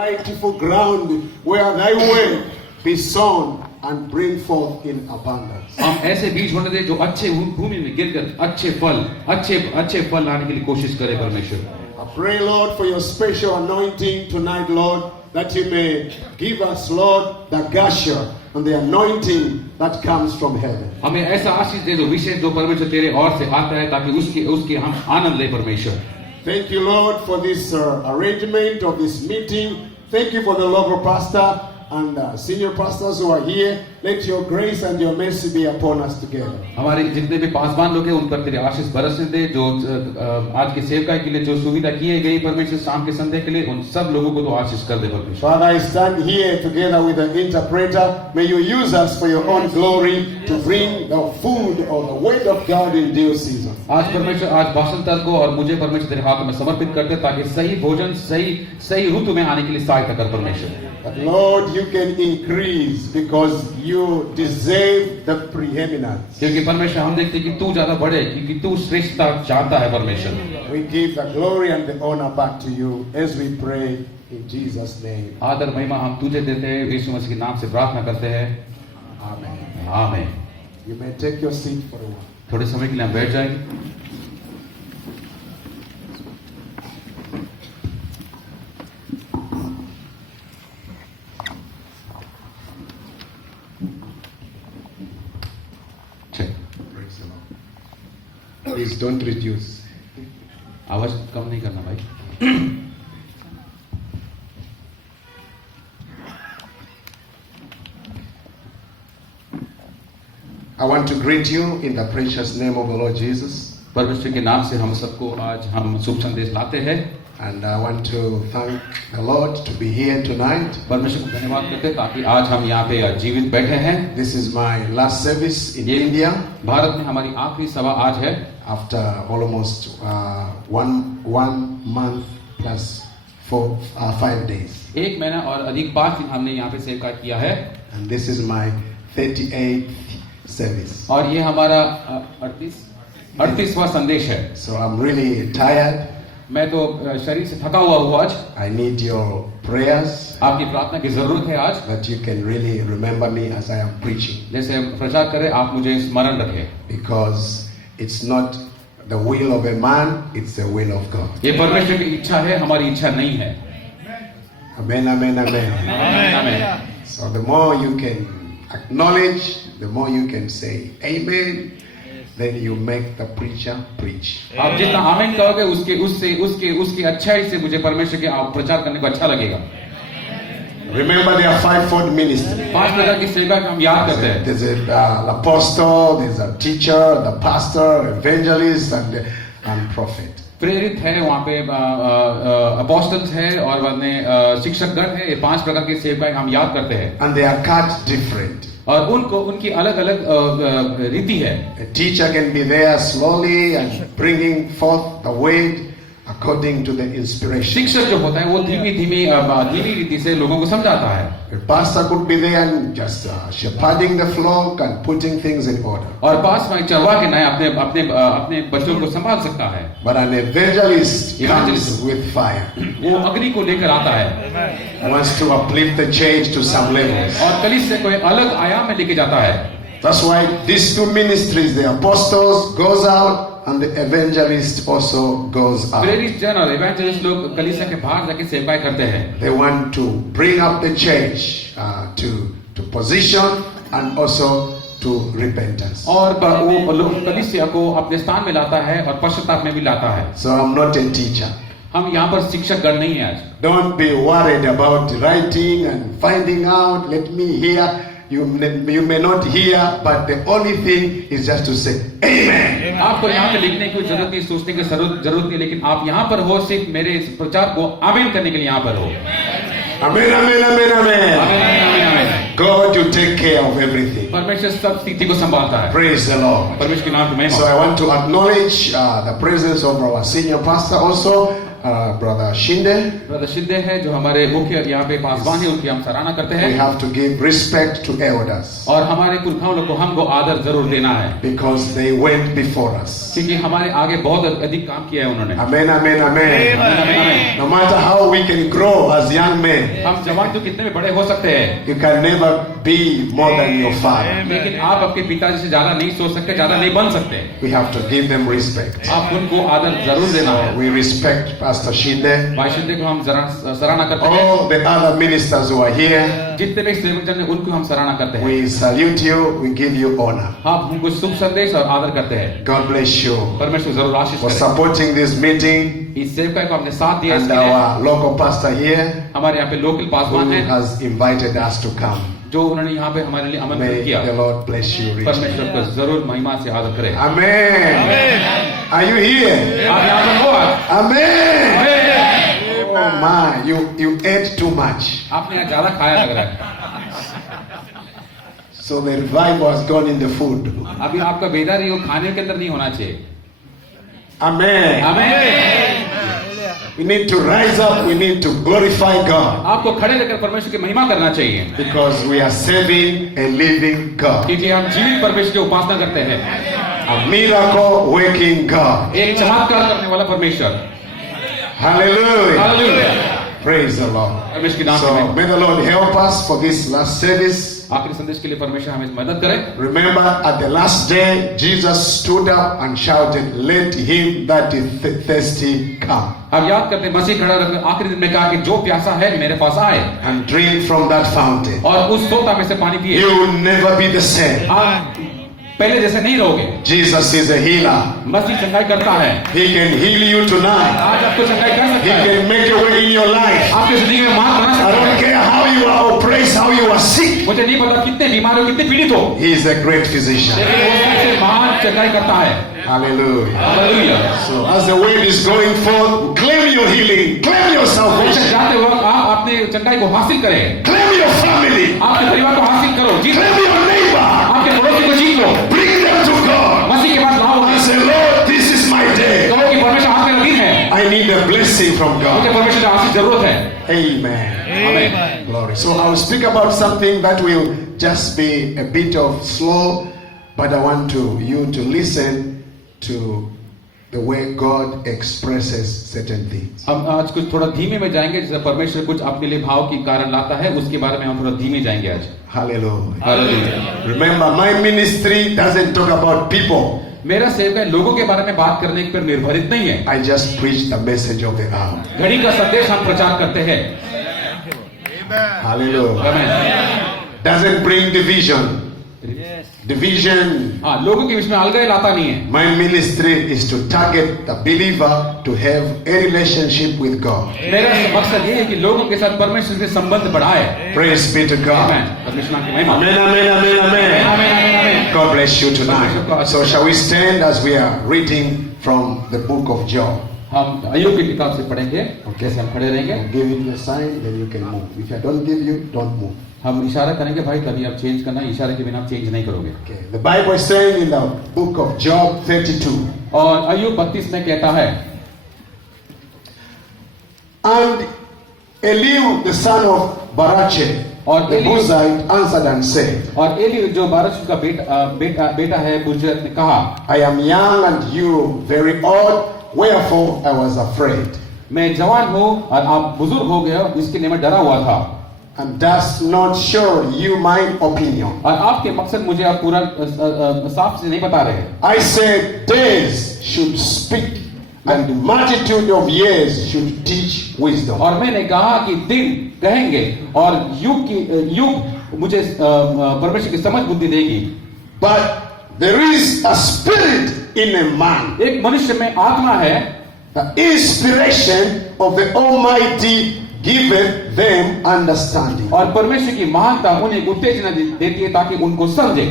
Rightful ground where thy word be sown and bring forth in abundance. हम ऐसे बीज होने दे जो अच्छे भूमि में गिरकर अच्छे फल लाने के लिए कोशिश करे परमेश्वर। I pray, Lord, for your special anointing tonight, Lord, that you may give us, Lord, the gasher and the anointing that comes from heaven. हमें ऐसा आशीष दे दो विशेष जो परमेश्वर तेरे ओर से आता है ताकि उसके हम आनंद ले परमेश्वर। Thank you, Lord, for this arrangement of this meeting. Thank you for the local pastor and senior pastors who are here. Let your grace and your mercy be upon us together. हमारे जितने भी पासवान लोग हैं उन पर तेरे आशीष बरसने दे। जो आज के सेवकाई के लिए जो सुविधा की गई परमेश्वर शाम के संध्या के लिए उन सब लोगों को तो आशीष कर दे परमेश्वर। Father, I stand here together with the interpreter. May you use us for your own glory to bring the food of the word of God in due season. आज परमेश्वर आज भाषणकार को और मुझे परमेश्वर तेरे हाथ में समर्पित करते ताकि सही भोजन सही ऋतु में आने के लिए सहायता कर परमेश्वर। But Lord, you can increase because you deserve the preeminence. क्योंकि परमेश्वर हम देखते हैं कि तू ज्यादा बढ़े क्योंकि तू श्रेष्ठता चाहता है परमेश्वर। We give the glory and the honor back to you as we pray in Jesus' name. आदर महिमा हम तुझे देते हैं यीशु मसीह के नाम से प्रार्थना करते हैं। Amen. आमीन। You may take your seat for a while. थोड़े समय के लिए हम बैठ जाएंगे। Please don't reduce. आवाज कम नहीं करना भाई। I want to greet you in the precious name of the Lord Jesus. परमेश्वर के नाम से हम सबको आज हम शुभ संदेश लाते हैं। And I want to thank the Lord to be here tonight. परमेश्वर को धन्यवाद करते हैं ताकि आज हम यहाँ पे जीवित बैठे हैं। This is my last service in India. Bharat में हमारी आखिरी सभा आज है। After almost one month plus 5 days. एक महीना और अधिक 5 दिन हमने यहाँ पे सेवा किया है। And this is my 38th service. और ये हमारा 38वां संदेश है। So I'm really tired. मैं तो शरीर से थका हुआ हूँ आज। I need your prayers. आपकी प्रार्थना की जरूरत है आज। That you can really remember me as I am preaching. जैसे हम प्रचार करें आप मुझे स्मरण रखें। Because it's not the will of a man, it's the will of God. ये परमेश्वर की इच्छा है हमारी इच्छा नहीं है। Amen, amen, amen. आमीन। So the more you can acknowledge, the more you can say amen. Then you make the preacher preach. आप जितना आमीन कहोगे उसकी अच्छाई से मुझे परमेश्वर के प्रचार करने को अच्छा लगेगा। Remember there are 5-fold ministry. 5 प्रकार की सेवा को हम याद करते हैं। There's an apostle, there's a teacher, the pastor, evangelist, and prophet. प्रेरित है वहाँ पे अपोस्टल्स है और बाद में शिक्षकगण है। ये 5 प्रकार की सेवाएं हम याद करते हैं। And they are cut different. और उनकी अलग-अलग रीति है। A teacher can be there slowly and bringing forth the word according to the inspiration. शिक्षक जो होता है वो धीमी रीति से लोगों को समझाता है। A pastor could be there and just shepherding the flock and putting things in order. और पास में चरवा के नया अपने बच्चों को संभाल सकता है। But an evangelist comes with fire. वो अग्नि को लेकर आता है। He wants to uplift the church to some levels. और कलीसिया को एक अलग आयाम में लेके जाता है। That's why these 2 ministries, the apostles goes out and the evangelist also goes out. प्रेरित जन और इवेंजलिस्ट लोग कलीसिया के बाहर जाके सेवाएं करते हैं। They want to bring up the church to position and also to repentance. और वो लोग कलीसिया को अपने स्थान में लाता है और पश्चाताप में भी लाता है। So I'm not a teacher. हम यहाँ पर शिक्षक गण नहीं है आज। Don't be worried about writing and finding out. Let me hear. You may not hear, but the only thing is just to say Amen. आपको यहाँ पे लिखने की जरूरत नहीं, सोचने की जरूरत नहीं, लेकिन आप यहाँ पर हो सिर्फ मेरे इस प्रचार को आमीन करने के लिए यहाँ पर हो। Amen, amen, amen, amen. आमीन। God will take care of everything. परमेश्वर सब स्थिति को संभालता है। Praise the Lord. परमेश्वर के नाम में। So I want to acknowledge the presence of our senior pastor also. Brother Shinde. Brother Shinde है जो हमारे मुख्य यहाँ पे पासवान है, उनकी हम सराहना करते We हैं। have to give respect to elders और हमारे पुरखाओं को हमको आदर जरूर देना है, because they went before us. क्योंकि हमारे आगे बहुत अधिक काम किया है उन्होंने। Amen, amen, amen. आमीन। No matter how we can grow as young men, हम जवान तो कितने भी बड़े हो सकते हैं, you can never be more than your father. लेकिन आप आपके पिताजी से ज्यादा नहीं सोच सकते, ज्यादा नहीं बन सकते। We have to give them respect. आप उनको आदर जरूर देना है। We respect Pastor Shinde, भाई शिंदे को हम सराहना करते हैं। all the other ministers who are here. जितने भी सेवक जन हैं उनको हम सराहना करते हैं। We salute you, we give you honor. हम उनको शुभ संदेश और आदर करते हैं। God bless you परमेश्वर जरूर आशीष for करे। supporting this meeting, इस सेवकाई को हमने साथ दिया, and इसके लिए our local pastor here हमारे यहाँ पे लोकल who पासवान है has invited us to come. जो उन्होंने यहाँ पे हमारे लिए आमंत्रित May किया। the Lord bless you richly. परमेश्वर को जरूर महिमा से आदर करे। Amen. Are you here? आप यहाँ पर हो? Amen. आमीन। Oh my, you ate too much. आपने यहाँ ज्यादा खाया लग रहा है। So the revival has gone in the food. अभी आपका बेदारी वो खाने के अंदर नहीं होना चाहिए। Amen. आमीन। We need to rise up, we need to glorify God आपको खड़े रहकर परमेश्वर की महिमा करना चाहिए, because we are serving a living God, क्योंकि हम जीवित परमेश्वर की उपासना करते हैं, a miracle working God. एक चमत्कार करने वाला परमेश्वर। Hallelujah. Hallelujah. Praise the Lord. परमेश्वर की नाम So में may the Lord help us for this last service. आखिरी संदेश के लिए परमेश्वर हमें मदद करे। Remember, at the last day, Jesus stood up and shouted, "Let him that is thirsty come अब याद करते हैं, मसीह खड़ा रहकर आखिरी दिन में कहा कि जो प्यासा है मेरे पास आए and drink from that fountain." और उस सोता में से पानी पिए। You will never be the same. आप पहले जैसे नहीं रहोगे। Jesus is a healer. मसीह चंगाई करता है। He can heal you tonight. आज आपको चंगाई कर He सकता है। can make a way in your life. आपकी जिंदगी में मार्ग बना I सकता don't है। care how you are oppressed, how you are sick. मुझे नहीं पता कितने बीमार हो, कितने पीड़ित हो, He is a great physician. लेकिन वो सबसे महान चंगाई करता है। Hallelujah. Hallelujah. So as the word is going forth, claim your healing, claim your वचन salvation, जाते वक्त आप अपने चंगाई को हासिल करें, claim your family, आपके परिवार को हासिल करो, जीत लो, claim your neighbor, आपके पड़ोसी को जीत लो, bring them to God मसीह के पास लाओ and say, "Lord, this is my day. कहो कि परमेश्वर आपके अधीन है, I need a blessing from मुझे God." परमेश्वर की आशीष जरूरत है। Amen. आमीन। Glory. So I will speak about something that will just be a bit of slow, but I want you to listen to the way God expresses certain things. हम आज कुछ थोड़ा धीमे में जाएंगे, जैसे परमेश्वर कुछ अपने लिए भाव की कारण लाता है, उसके बारे में हम थोड़ा धीमे जाएंगे आज। Hallelujah. Hallelujah. Remember, my ministry doesn't talk about people. मेरा सेवक लोगों के बारे में बात करने पर निर्भरित नहीं है। I just preach the message of the hour. घड़ी का संदेश हम प्रचार करते हैं। Hallelujah. आमीन। Doesn't bring division. Division. हाँ, लोगों के बीच में अलगाव लाता नहीं है। My ministry is to target the believer to have a relationship with God. मेरा मकसद ये है कि लोगों के साथ परमेश्वर के संबंध बढ़ाए। Praise be to God. आमीन। परमेश्वर नाम की महिमा। Amen, amen, amen, आमीन, amen. आमीन, आमीन, आमीन। God bless you tonight. So shall we stand as we are reading from the book of Job? हम अय्यूब की किताब से पढ़ेंगे, जैसे हम खड़े रहेंगे। I'll give you the sign, then you can move. If I don't give you, don't move. हम इशारा करेंगे भाई, तभी आप चेंज करना, इशारे के बिना आप चेंज नहीं करोगे। Okay. The Bible is saying in the book of Job 32, और अय्यूब 32 में कहता है, and Elihu the son of Barache, और the Eli Buzite, answered and said, और एली जो बारश का बेटा है बुजरत ने कहा, I am young and you very old, wherefore I was afraid. मैं जवान हूँ और आप बुजुर्ग हो गए हो, इसके लिए मैं डरा हुआ था। And does not show you my opinion. और आपके मकसद मुझे आप पूरा साफ से नहीं बता रहे। I said days should speak and multitude of years should teach wisdom. और मैंने कहा कि दिन कहेंगे और युग मुझे परमेश्वर की समझ बुद्धि देगी। But there is a spirit in a man, एक मनुष्य में आत्मा है, the inspiration of the Almighty giveth them understanding. और परमेश्वर की महानता उन्हें उत्तेजना देती है ताकि उनको समझे।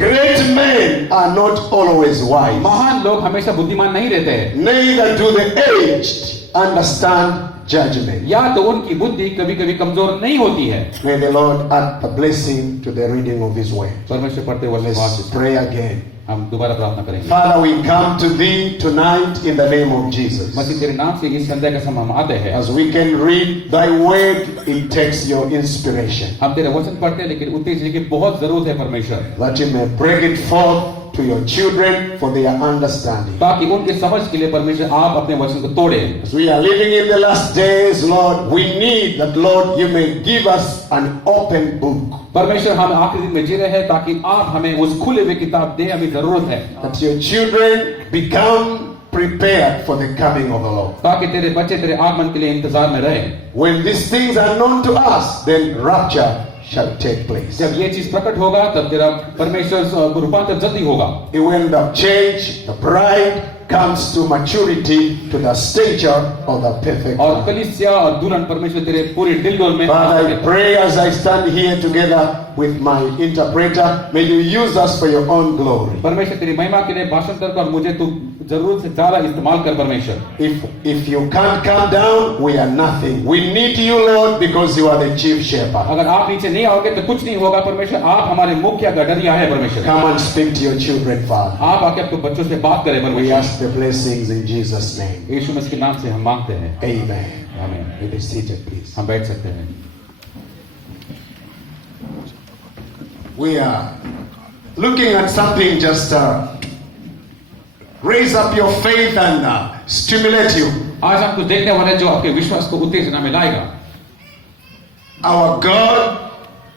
Great men are not always wise, महान लोग हमेशा बुद्धिमान नहीं रहते हैं, neither do the aged understand judgment. या तो उनकी बुद्धि कभी कभी कमजोर नहीं होती है। May the Lord add a blessing to the reading of His word. परमेश्वर पढ़ते हुए Let's वाक्य pray again. हम दोबारा प्रार्थना करेंगे। Father, we come to Thee tonight in the name of Jesus. मसीह तेरे नाम से इस संध्या का समय हम आते हैं। As we can read Thy word, it takes your inspiration. हम तेरे वचन पढ़ते हैं, लेकिन उत्तेजना की बहुत जरूरत है परमेश्वर, That You may bring it forth to Your children for their understanding. ताकि उनके समझ के लिए परमेश्वर आप अपने वचन को तोड़े। As we are living in the last days, Lord, we need that, Lord, You may give us an open book. परमेश्वर हम आखिरी दिन में जी रहे हैं, ताकि आप हमें उस खुले हुए किताब दे, हमें जरूरत है, That Your children become prepared for the coming of the Lord. ताकि तेरे बच्चे तेरे आगमन के लिए इंतजार में रहे। When these things are known to us, then rapture shall take place. जब ये चीज प्रकट होगा, तब तेरा परमेश्वर को रूपांतर जल्दी होगा। When the church, the bride, comes to maturity, to the stature of the perfect और man. कलीसिया और दुल्हन परमेश्वर तेरे पूरे दिलडोल में। Father, I pray as I stand here together with my interpreter, may You use us for Your own glory. परमेश्वर तेरी महिमा के लिए भाषण कर, और मुझे तू जरूरत से ज्यादा इस्तेमाल कर परमेश्वर। If You can't come down, we are nothing. We need You, Lord, because You are the chief shepherd. अगर आप नीचे नहीं आओगे तो कुछ नहीं होगा परमेश्वर, आप हमारे मुख्य गडरिया है परमेश्वर। Come and speak to Your children, Father. आप आके अपने बच्चों से बात करें We परमेश्वर। ask the blessings in Jesus' name. यीशु मसीह के नाम से हम मांगते हैं, Amen. आमीन। You be seated, please. हम बैठ सकते हैं। We are looking at something just raise up your faith and stimulate you. आज हम कुछ देखने वाले हैं जो आपके विश्वास को उत्तेजना में लाएगा। Our God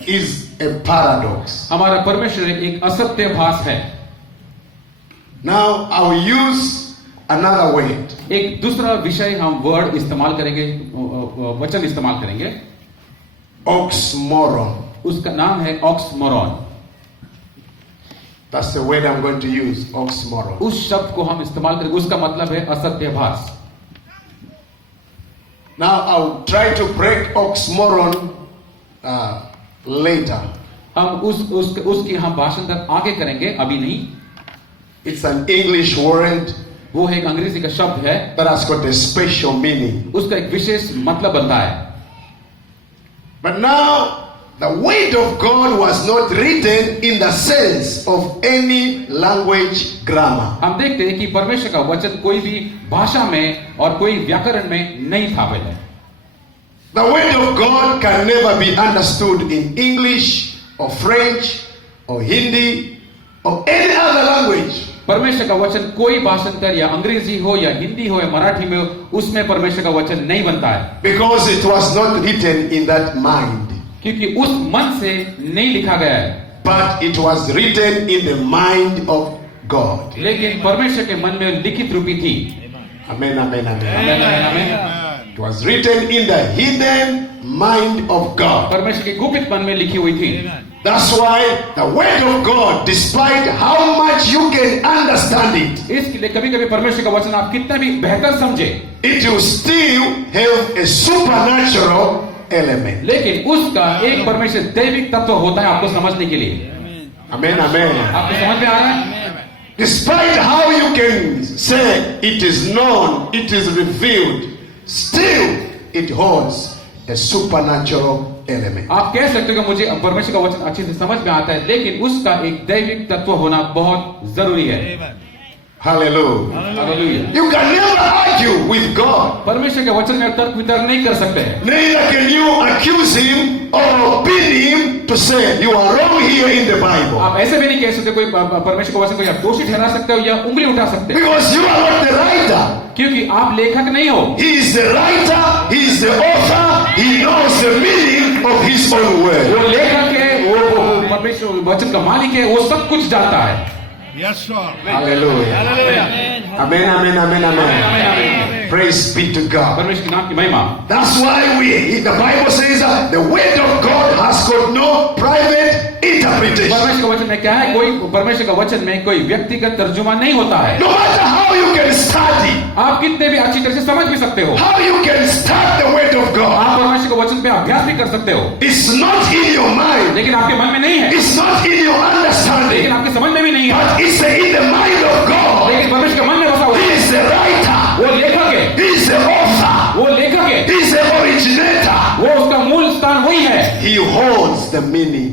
is a paradox. हमारा परमेश्वर एक असत्य भास है। Now I'll use another word. एक दूसरा विषय हम वर्ड इस्तेमाल करेंगे, वचन इस्तेमाल करेंगे। Oxymoron. उसका नाम है ऑक्समोरॉन। That's the word I'm going to use. Oxymoron. उस शब्द को हम इस्तेमाल करेंगे, उसका मतलब है असत्य भास। Now I'll try to break oxymoron later. हम उसकी हम भाषण तक आगे करेंगे, अभी नहीं। It's an English word वो है एक अंग्रेजी का शब्द है, that has got a special meaning. उसका एक विशेष मतलब बनता है। But now, the word of God was not written in the sense of any language grammar. हम देखते हैं कि परमेश्वर का वचन कोई भी भाषा में और कोई व्याकरण में नहीं था पहले। The word of God can never be understood in English or French or Hindi or any other language. परमेश्वर का वचन कोई भाषांतर या अंग्रेजी हो या हिंदी हो या मराठी में हो, उसमें परमेश्वर का वचन नहीं बनता है। Because it was not written in that mind. क्योंकि उस मन से नहीं लिखा गया है। But it was written in the mind of God. लेकिन परमेश्वर के मन में लिखित रूपी थी। Amen, amen, amen. आमीन, आमीन, आमीन। It was written in the hidden mind of God. परमेश्वर के गुप्त मन में लिखी हुई थी। That's why the word of God, despite how much you can understand it, इसके लिए कभी कभी परमेश्वर का वचन आप कितना भी बेहतर समझे, it will still have a supernatural element. लेकिन उसका एक परमेश्वर दैविक तत्व होता है आपको समझने के लिए। Amen, amen. आपको समझ में आ रहा है? Despite how you can say it is known, it is revealed, still it holds a supernatural element. आप कह सकते हो कि मुझे परमेश्वर का वचन अच्छे से समझ में आता है, लेकिन उसका एक दैविक तत्व होना बहुत जरूरी है। Hallelujah. Hallelujah. You can never argue with God. परमेश्वर के वचन में तर्क वितर्क नहीं कर सकते हैं। Neither can you accuse him or pin him to say you are wrong here in the Bible. आप ऐसे भी नहीं कह सकते, कोई परमेश्वर के वचन को या दोषी ठहरा सकते हो या उंगली उठा सकते हो, Because you are not the writer. क्योंकि आप लेखक नहीं हो। He is the writer, he is the author, he knows the meaning of his own word. वो लेखक है, वो परमेश्वर वचन का मालिक है, वो सब कुछ जानता है। Yes, sir. Hallelujah. Amen, amen, amen, amen. Praise be to God. परमेश्वर के नाम की महिमा। That's why the Bible says that the word of God has got no private interpretation. परमेश्वर का वचन में क्या है, कोई परमेश्वर का वचन में कोई व्यक्तिगत तर्जुमा नहीं होता है। No matter how you can study, आप कितने भी अच्छी तरह से समझ भी सकते हो, how you can start the word of God, आप परमेश्वर के वचन पे अभ्यास भी कर सकते हो, it's not in your mind, लेकिन आपके मन में नहीं है, it's not in your understanding, लेकिन आपके समझ में भी नहीं है, but it's in the mind of God. लेकिन परमेश्वर के मन में बसा हुआ He है। is the writer, वो लेखक है, he is the author, वो लेखक है, he is He holds the meaning.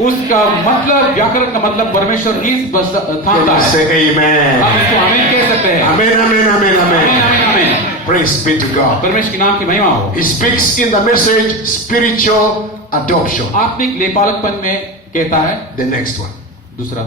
उसका मतलब, व्याकरण का मतलब परमेश्वर ही Can थामता you है। say amen? हम इसको आमीन कह सकते हैं। Amen, amen, amen, आमीन, amen. आमीन, आमीन। Praise be to God. परमेश्वर के नाम की महिमा हो। He speaks in the message spiritual adoption. आत्मिक लेपालकपन में कहता है। The next one. दूसरा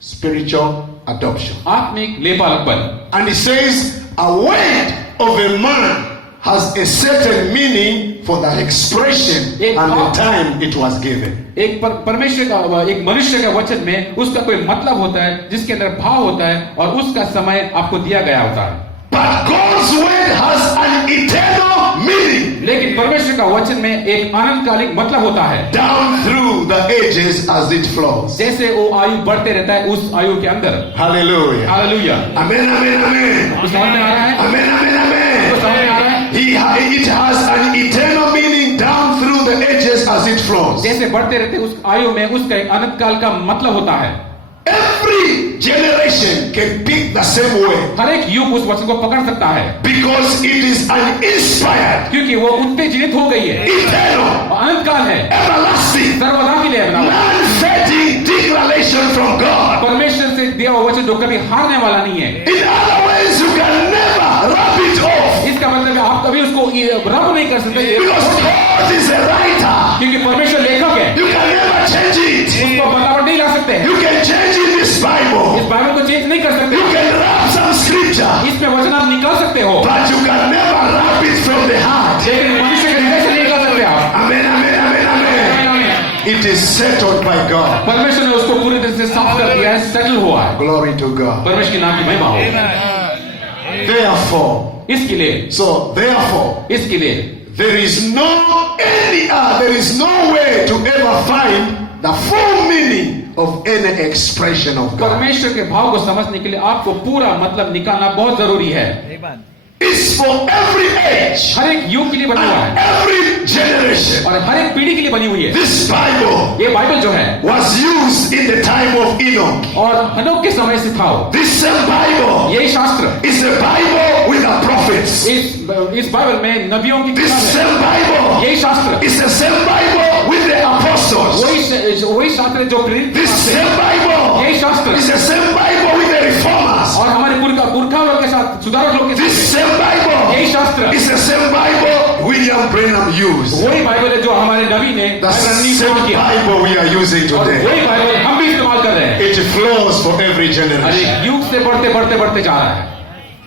Spiritual adoption. आत्मिक लेपालकपन। And he says, a word of a man has a certain meaning for the expression and the time it was given. एक परमेश्वर का, एक मनुष्य का वचन में उसका कोई मतलब होता है, जिसके अंदर भाव होता है और उसका समय आपको दिया गया होता है। But God's word has an eternal meaning. लेकिन परमेश्वर का वचन में एक अनंतकालिक मतलब होता है। Down through the ages as it flows. जैसे वो आयु बढ़ते रहता है उस आयु के अंदर। Hallelujah. Hallelujah. Amen, amen, amen. कुछ समझ में आ रहा है? Amen, amen, amen. कुछ समझ में आ रहा है? It has an eternal meaning down through the ages as it flows. जैसे बढ़ते रहते उस आयु में उसका एक अनंत काल का मतलब होता है। Every generation can pick the same way. हर एक युग उस वचन को पकड़ सकता है। Because it is uninspired. क्योंकि वो उत्तेजित हो गई है। Eternal. अनंत काल है। Everlasting. सर्वदा के लिए बना हुआ। Non-fading declaration from God. परमेश्वर से दिया हुआ वचन जो कभी हारने वाला नहीं है। In other words, you can never rub it off. इसका मतलब है आप कभी उसको रब नहीं कर सकते। Because God is a writer. क्योंकि परमेश्वर लेखक है। You can never change it. उसको बदलाव नहीं ला सकते हैं। You can change in this Bible. इस बाइबल को चेंज नहीं कर सकते। You can wrap some scripture. इसमें वचन आप निकाल सकते हो। But you can never wrap it from the heart. लेकिन मनुष्य के हृदय से नहीं निकाल सकते आप। Amen, amen, amen, amen. It is settled by God. परमेश्वर ने उसको पूरी तरह से साफ कर दिया है, सेटल हुआ है। Glory to God. परमेश्वर के नाम की महिमा हो। Therefore, इसके लिए, इसके लिए there is no way to ever find the full meaning of any expression of God. परमेश्वर के भाव को समझने के लिए आपको पूरा मतलब निकालना बहुत जरूरी है। It's for every age. हर एक युग के लिए बना हुआ And है every generation. और हर एक पीढ़ी के लिए बनी हुई है। This Bible ये बाइबल जो है was used in the time of Enoch. और हनोक के समय से था। This same Bible यही शास्त्र is a Bible with the prophets. इस बाइबल में नबियों की This किताब है। same Bible यही शास्त्र is the same Bible with the apostles. वही शास्त्र जो प्रेरित This same Bible यही शास्त्र is the same Bible with the reformers. और हमारे पुरखा लोग के साथ, सुधारक लोग के This साथ same Bible यही शास्त्र is the same Bible William Branham used. वही बाइबल है जो हमारे नबी ने The same Bible we are using और today. वही बाइबल हम भी इस्तेमाल कर रहे हैं। It flows for every हर generation. एक युग से बढ़ते जा रहा है।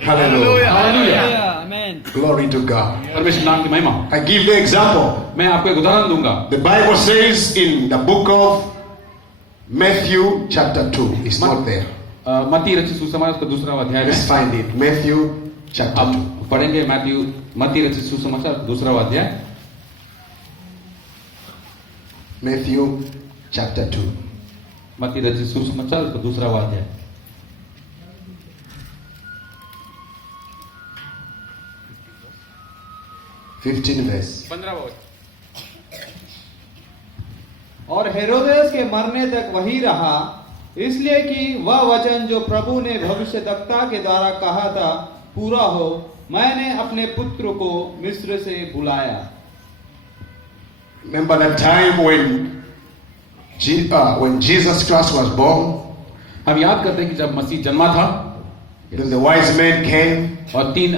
Hallelujah. Hallelujah. Glory to God. परमेश्वर नाम की महिमा। I give the example. मैं आपको एक उदाहरण दूंगा। The Bible says in the book of Matthew chapter 2. It's not there. मत्ती रचित सुसमाचार का दूसरा अध्याय Let's में find it. Matthew chapter 2. हम पढ़ेंगे मत्ती रचित सुसमाचार दूसरा अध्याय। Matthew chapter 2. मत्ती रचित सुसमाचार का दूसरा अध्याय। verse 15 और हेरोदेस के मरने तक वही रहा, इसलिए कि वह वचन जो प्रभु ने भविष्यद्वक्ता के द्वारा कहा था पूरा हो, मैंने अपने पुत्र को मिस्र से बुलाया। Remember that time when Jesus Christ was born? हम याद करते हैं कि जब मसीह जन्मा था Then the wise men came. और तीन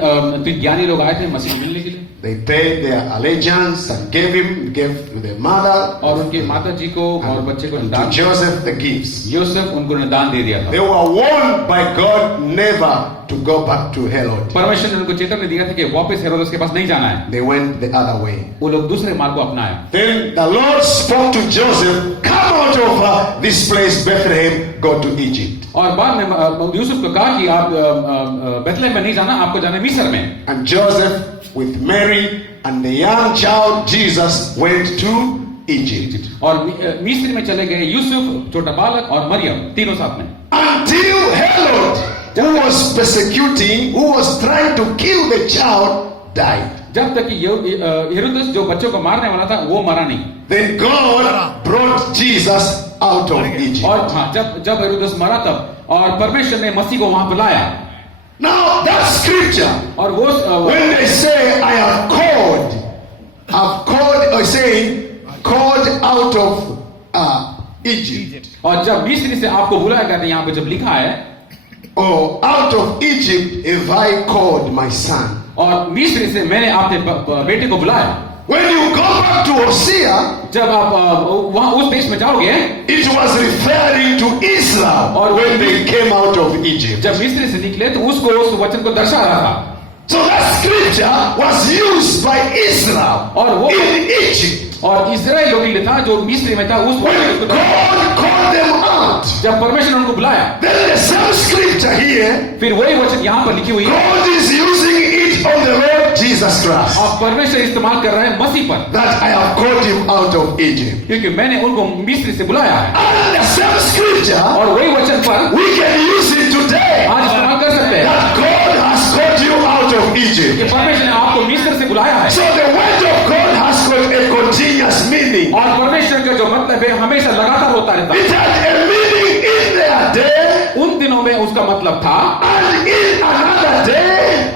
ज्ञानी लोग आए थे मसीह मिलने के लिए। They paid their allegiance and gave to their mother और उनके माता जी को और बच्चे को and to निदान, Joseph the gifts. यूसुफ उनको निदान दे दिया था। They were warned by God never to go back to Herod. परमेश्वर ने उनको चेतावनी दिया था कि वापस हेरोदेस के पास नहीं जाना है। They went the other way. वो लोग दूसरे मार्ग को अपनाया। Then the Lord spoke to Joseph, come out of this place Bethlehem, go to Egypt. और बाद में यूसुफ को कहा कि आप बेथलेहम में नहीं जाना, आपको जाना है मिस्र में। And Joseph with Mary and the young child Jesus went to Egypt. और मिस्र में चले गए यूसुफ, छोटा बालक और मरियम, तीनों साथ में। Until Herod, who was persecuting, who was trying to kill the child, died. जब तक कि हेरोदेस जो बच्चों को मारने वाला था वो मरा नहीं। Then God brought Jesus out of Egypt. और हाँ, जब हेरोदेस मरा तब और परमेश्वर ने मसीह को वहां बुलाया। Now that scripture, और वो when they say I have called, or saying called out of Egypt, और जब मिस्र से आपको बुलाया गया था, यहाँ पे जब लिखा है, or out of Egypt have I called my son. और मिस्र से मैंने अपने बेटे को बुलाया. When you go back to Hosea, जब आप वहां उस देश में जाओगे, it was referring to Israel और when they came out of Egypt. जब मिस्र से निकले तो उसको उस वचन को दर्शा रहा था. So that scripture was used by Israel और वो in Egypt. और इस्राएल लोगों के लिए था जो मिस्र में था, उस When वचन को God called them out, जब परमेश्वर ने उनको बुलाया, then the same scripture here, फिर वही वचन यहाँ पर लिखी हुई है. God is using it on the Lord Jesus Christ. और परमेश्वर इस्तेमाल कर रहा है मसीह पर, That I have called him out of Egypt. क्योंकि मैंने उनको मिस्र से बुलाया है. And the same scripture, और वही वचन पर we can use it today. आज इस्तेमाल कर सकते हैं That God has called you out of कि Egypt. परमेश्वर ने आपको मिस्र से बुलाया है. So the word of God has got a continuous meaning. और परमेश्वर का जो मतलब है हमेशा लगातार होता रहता It है. had a meaning in their day, उन दिनों में उसका मतलब था, and in another day,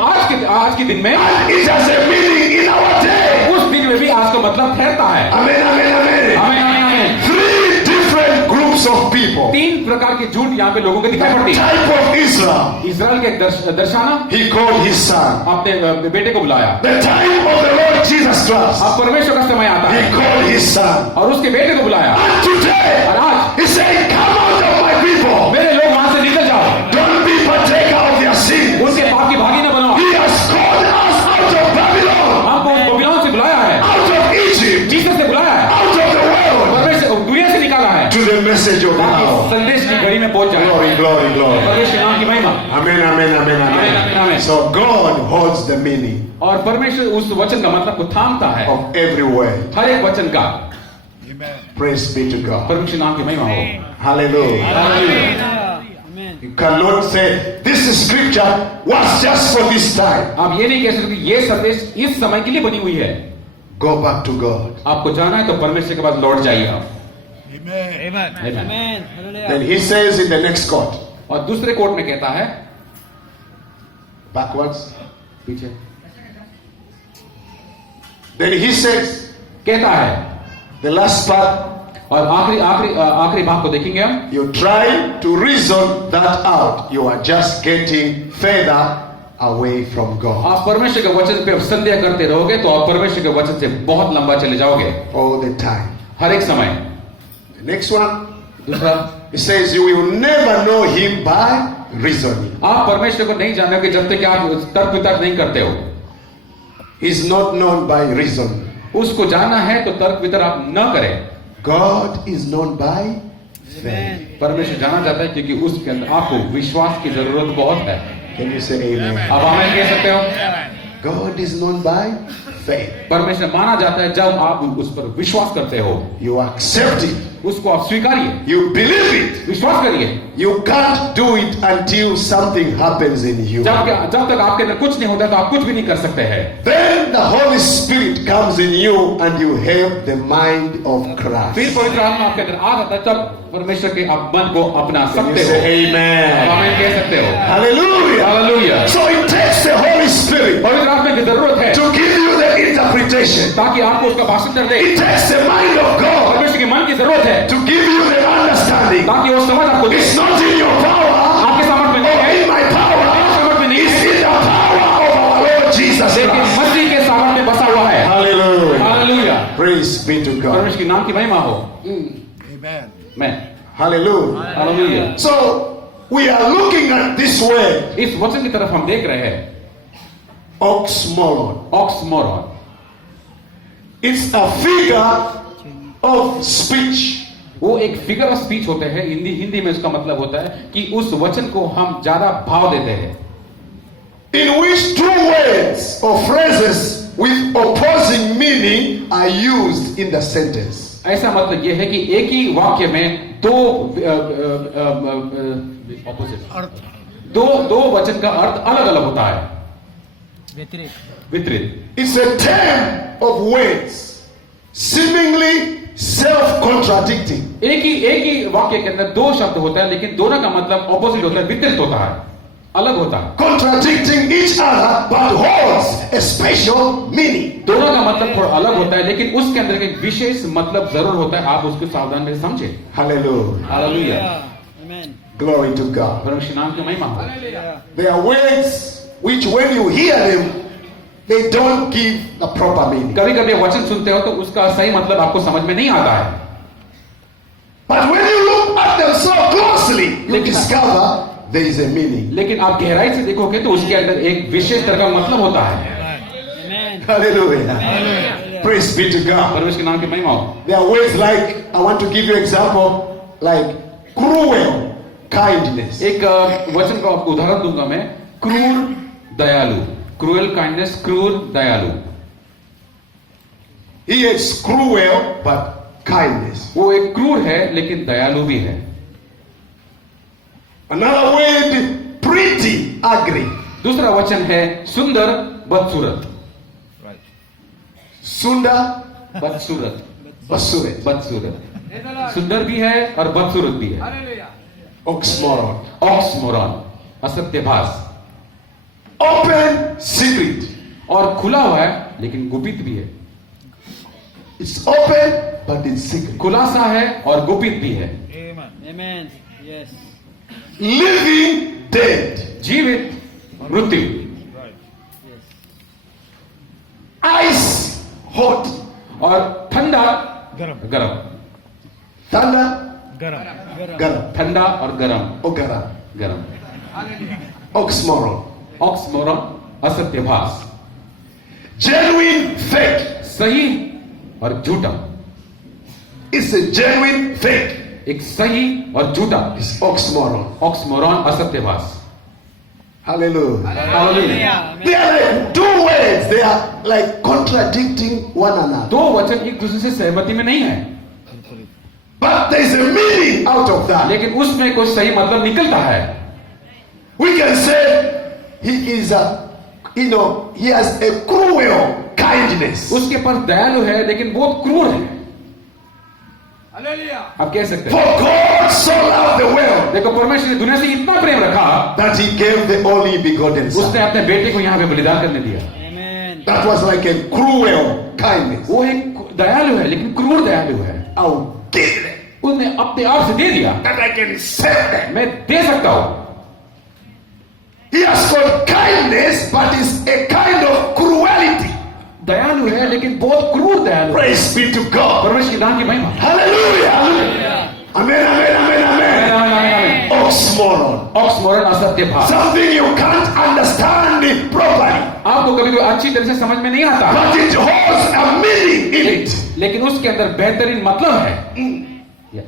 आज के दिन में, and it has a meaning in our day. उस दिन में भी आज का मतलब ठहरता है. Amen, amen, amen. आमीन, आमीन, आमीन. 3 different groups of people. 3 प्रकार के झूठ यहाँ पे लोगों को दिखाई The पड़ती है. type of Israel, इजराइल के दर्शाना, he called his son. अपने बेटे को बुलाया. The time of the Lord Jesus Christ, अब परमेश्वर का समय आता he है called his son. और उसके बेटे को बुलाया. And today, और आज he said, come out of my people. मेरे लोग वहां से निकल जाओ, Don't be partaker of their sin. उनके पाप की भागी न बनो. He has called us out of Babylon, हमको बबीलोन से बुलाया है, out of Egypt, जीसस से बुलाया है, out of the world, परमेश्वर दुनिया से निकाला है to the message of the ताकि hour. संदेश की घड़ी में पहुंच जाए. Glory, glory, glory. परमेश्वर के नाम की महिमा. Amen, amen, amen, Amen, amen, amen. So God holds the meaning और परमेश्वर उस वचन का मतलब को थामता है, of every word. हर एक वचन का. Praise be to God. परमेश्वर नाम की महिमा हो. Hallelujah. Hallelujah. You cannot say this scripture was just for this time. आप ये नहीं कह सकते कि ये संदेश इस समय के लिए बनी हुई है. Go back to God. आपको जाना है तो परमेश्वर के पास लौट जाइए आप. Amen. Amen. Then he says in the next quote, और दूसरे कोट में कहता है, backwards. पीछे Then he says, कहता है, the last part, और आखिरी भाग को देखेंगे हम. you try to reason that out. You are just getting further away from God आप परमेश्वर के वचन पे संदेह करते रहोगे तो आप परमेश्वर के वचन से बहुत लंबा चले जाओगे all the time. हर एक समय. The next one, दूसरा, he says you will never know him by reasoning. आप परमेश्वर को नहीं जानोगे जब तक कि आप तर्क वितर्क नहीं करते हो. He's not known by reason. उसको जानना है तो तर्क वितर्क आप न करें. God is known by faith. परमेश्वर जाना जाता है क्योंकि उसके अंदर आपको विश्वास की जरूरत बहुत है. Can you say amen? अब आमीन कह सकते हो. God is known by faith. परमेश्वर माना जाता है जब आप उस पर विश्वास करते हो. You accept it. उसको आप स्वीकारिए, You believe it. विश्वास करिए. You can't do it until something happens in you. जब तक आपके अंदर कुछ नहीं होता तो आप कुछ भी नहीं कर सकते हैं. Then the Holy Spirit comes in you and you have the mind of फिर Christ. पवित्र आत्मा आपके अंदर आ जाता है, तब परमेश्वर के आप मन को अपना Can you सकते say हो. amen? आमीन कह सकते हो. Hallelujah. Hallelujah. So it takes the Holy Spirit पवित्र आत्मा की जरूरत है to give you the interpretation. ताकि आपको उसका भाषांतर दे. It takes the mind of God परमेश्वर के मन की जरूरत है to give you the understanding. ताकि वो समझ आपको दे. It's not in your power आपके सामर्थ्य में or नहीं है, in my power. सामर्थ्य में नहीं It's है, in the power of our Lord Jesus लेकिन Christ. मसीह के सामर्थ्य में बसा हुआ है. Hallelujah. Hallelujah. Praise be to God. परमेश्वर के नाम की महिमा हो. Amen. मैं Hallelujah. Hallelujah. So we are looking at this word, इस वचन की तरफ हम देख रहे हैं. oxymoron. ऑक्समोरॉन. It's a figure of speech. वो एक फिगर ऑफ स्पीच होते हैं. हिंदी में उसका मतलब होता है कि उस वचन को हम ज्यादा भाव देते हैं, In which 2 words or phrases with opposing meaning are used in the sentence. ऐसा मतलब यह है कि एक ही वाक्य में दो दो वचन का अर्थ अलग अलग होता है. वितरित. It's a term of words seemingly self-contradicting. एक ही वाक्य के अंदर 2 शब्द होता है लेकिन दोनों का मतलब ऑपोजिट होता है, वितरित होता है. अलग होता है, contradicting each other, but holds a special meaning. दोनों का मतलब थोड़ा अलग होता है, लेकिन उसके अंदर एक विशेष मतलब जरूर होता है। आप उसको सावधान से समझे। Hallelujah. Hallelujah, Glory to God. परमेश्वर नाम की महिमा हो। There are words which when you hear them, they don't give the proper meaning. कभी कभी वचन सुनते हो तो उसका सही मतलब आपको समझ में नहीं आता है, But when you look at them so closely, you Lekin- discover there is a meaning. लेकिन आप गहराई से देखोगे तो उसके अंदर एक विशेष तरह का मतलब होता है। Hallelujah. Praise be to God. परमेश्वर के नाम की महिमा हो। There are words like, I want to give you example, like cruel kindness. एक वचन का आपको उदाहरण दूंगा मैं, क्रूर दयालु, क्रूएल काइंडनेस, क्रूर दयालु। He is cruel but kindness. वो एक क्रूर है लेकिन दयालु भी है। Another word, pretty, ugly. दूसरा वचन है सुंदर बदसूरत, Sunda, बदसूरत, basuret. बदसूरत। सुंदर भी है और बदसूरत भी है। Oxymoron. ऑक्समोरॉन, असत्यभास, Open secret. और खुला हुआ है लेकिन गुपित भी है। It's open but it's secret. खुलासा है और गुपित भी है। Amen. Yes. Living dead. जीवित, मृत्यु, Ice hot. और ठंडा गरम, Thunder गरम, garam. ठंडा और गरम, Or garam. गरम। Oxymoron. ऑक्समोरॉन, असत्यभास, Genuine fake. सही और झूठा, It's a genuine fake. एक सही और झूठा। It's oxymoron. ऑक्समोरॉन, असत्यभास। Hallelujah. Hallelujah. They are like two words. They are like contradicting one another. दो वचन एक दूसरे से सहमति में नहीं है, But there is a meaning out of that. लेकिन उसमें कोई सही मतलब निकलता है। We can say he is he has a cruel kindness. उसके पास दयालु है लेकिन बहुत क्रूर है। आप कह सकते For हैं, God so loved the world देखो परमेश्वर ने दुनिया से इतना प्रेम रखा, that he gave the only begotten उसने son. अपने बेटे को यहाँ पे बलिदान करने दिया। Amen. That was like a cruel kindness. वो एक दयालु है लेकिन क्रूर दयालु है। I'll give them उसने अपने आप से दे दिया, that I can save them. मैं दे सकता हूं। He has got kindness, but it's a kind of cruelty. दयालु है लेकिन बहुत क्रूर दयालु है। Praise be to God. परमेश्वर की नाम की महिमा। Hallelujah. Amen, amen, amen, amen. Oxymoron. ऑक्समोरॉन, असत्यभास, Something you can't understand it properly, आपको कभी कोई अच्छी तरह से समझ में नहीं आता, but it holds a meaning in it. लेकिन उसके अंदर बेहतरीन मतलब है। Yes.